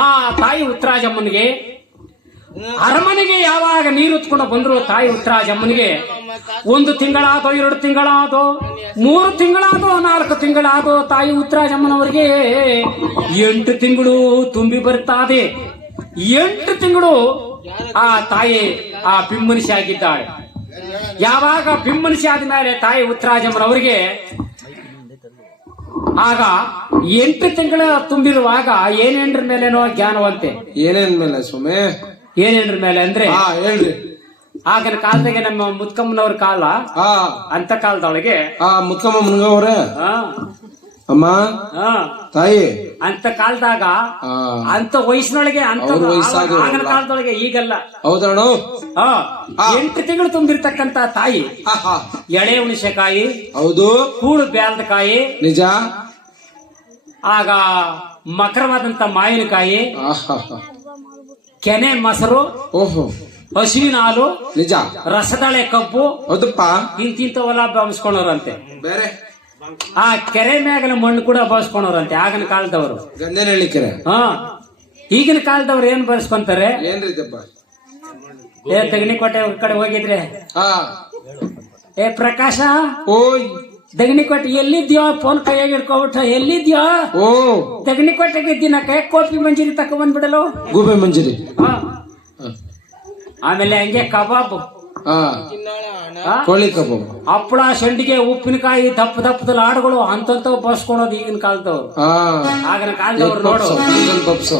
ಆ ತಾಯಿ ಉತ್ತರಾಜಮ್ಮನಿಗೆ ಅರಮನೆಗೆ ಯಾವಾಗ ನೀರು ಹೊತ್ಕೊಂಡು ಬಂದ್ರು ತಾಯಿ ಉತ್ತರಾಜಮ್ಮನಿಗೆ 1 ತಿಂಗಳಾದೋ 2 ತಿಂಗಳಾದೋ 3 ತಿಂಗಳಾದೋ 4 ತಿಂಗಳಾದೋ ತಾಯಿ ಉತ್ತರಾಜಮ್ಮನವರಿಗೆ 8 ತಿಂಗಳು ತುಂಬಿ ಬರುತ್ತದೆ. 8 ತಿಂಗಳು ಆ ತಾಯಿ ಆ ಬಿಮ್ಮನಿಸಿ ಆಗಿದ್ದಾಳೆ. ಯಾವಾಗ ಬಿಮ್ಮನಿಸಿ ಆದ್ಮೇಲೆ ತಾಯಿ ಉತ್ತರಾಜಮ್ಮನವರಿಗೆ ಆಗ 8 ತಿಂಗಳ ತುಂಬಿರುವಾಗ ಏನೇನ್ರ ಮೇಲೇನೋ ಜ್ಞಾನವಂತೆ. ಏನೇನ್ ಮೇಲೆ ಸ್ವಾಮಿ? ಏನೇನ್ರ ಮೇಲೆ ಅಂದ್ರೆ ಹೇಳ್ರಿ. ಆಗಿನ ಕಾಲದಾಗೆ ನಮ್ಮ ಮುತ್ಕಮ್ಮನವ್ರ ಕಾಲ, ಅಂತ ಕಾಲದೊಳಗೆ ಮುತ್ಕಮ್ಮ ಮುನ್ಗವ್ರೆ ಆ, ಅಮ್ಮ ಆ, ತಾಯಿ ಅಂತ ಕಾಲದಾಗ ಅಂತ ವಯಸ್ಸಿನೊಳಗೆ ಅಂತ ಅವ್ರ ವಯಸ್ಸಾಗಿರೋಲ್ಲ. ಆಗಿನ ಕಾಲದೊಳಗೆ ಈಗಲ್ಲ. ಹೌದಣ್ಣ. 8 ತಿಂಗಳು ತುಂಬಿರ್ತಕ್ಕಂತ ತಾಯಿ ಎಳೆ ಹುಣಸೆಕಾಯಿ, ಹೌದು, ಕೂಳು ಬ್ಯಾಲ್ದ ಕಾಯಿ, ನಿಜ. ಆಗ ಮಕರವಾದಂತ ಮಾವಿನಕಾಯಿ, ಆಹಾಹಾ. ಕೆನೆ ಮೊಸರು, ಓಹೋ, ಹಸುವಿನ ಹಾಲು, ನಿಜ. ರಸದಳೆ ಕಬ್ಬು, ಹೌದಪ್ಪ. ಇಂತಿಂತವೆಲ್ಲ ಬಳಸ್ಕೊಂಡವ್ರಂತೆ. ಬೇರೆ ಆ ಕೆರೆ ಮ್ಯಾಗನ ಮಣ್ಣು ಕೂಡ ಬಳಸ್ಕೊಂಡವ್ರಂತೆ ಆಗಿನ ಕಾಲದವರು. ಗಂಧನಹಳ್ಳಿ ಕೆರೆ. ಈಗಿನ ಕಾಲದವ್ರು ಏನ್ ಬಳಸ್ಕೊಂತಾರೆ? ಏನ್ರಿದಪ್ಪ? ದಗಣಿಕೋಟೆ ಕಡೆ ಹೋಗಿದ್ರೆ ಪ್ರಕಾಶ, ಓಯ್ ದಗಣಿಕೋಟೆ ಎಲ್ಲಿದ್ಯೋ? ಫೋನ್ ಕೈಯಾಗಿ ಹಿಡ್ಕೊಬಿಟ್ಟ, ಎಲ್ಲಿದ್ಯೋ? ಓ, ದಗಣಿಕೋಟೆಗೆ ದಿನ ಕೈ ಕೋಪಿ ಮಂಜೂರಿ ತಕ ಬಂದ್ಬಿಡಲು. ಗೂಬೆ ಮಂಜರಿ. ಆಮೇಲೆ ಹಂಗೆ ಕಬಾಬ್, ಕೋಳಿ ಕಬಾಬ್, ಹಪ್ಪಳ, ಸಂಡಿಗೆ, ಉಪ್ಪಿನಕಾಯಿ, ದಪ್ಪದ ಲಾಡುಗಳು ಅಂತಂತವ್ ಬಳಸ್ಕೊಳೋದು ಈಗಿನ ಕಾಲದವ್ರು. ಆಗಿನ ಕಾಲದವ್ರು ನೋಡು ಪಪ್ಸು.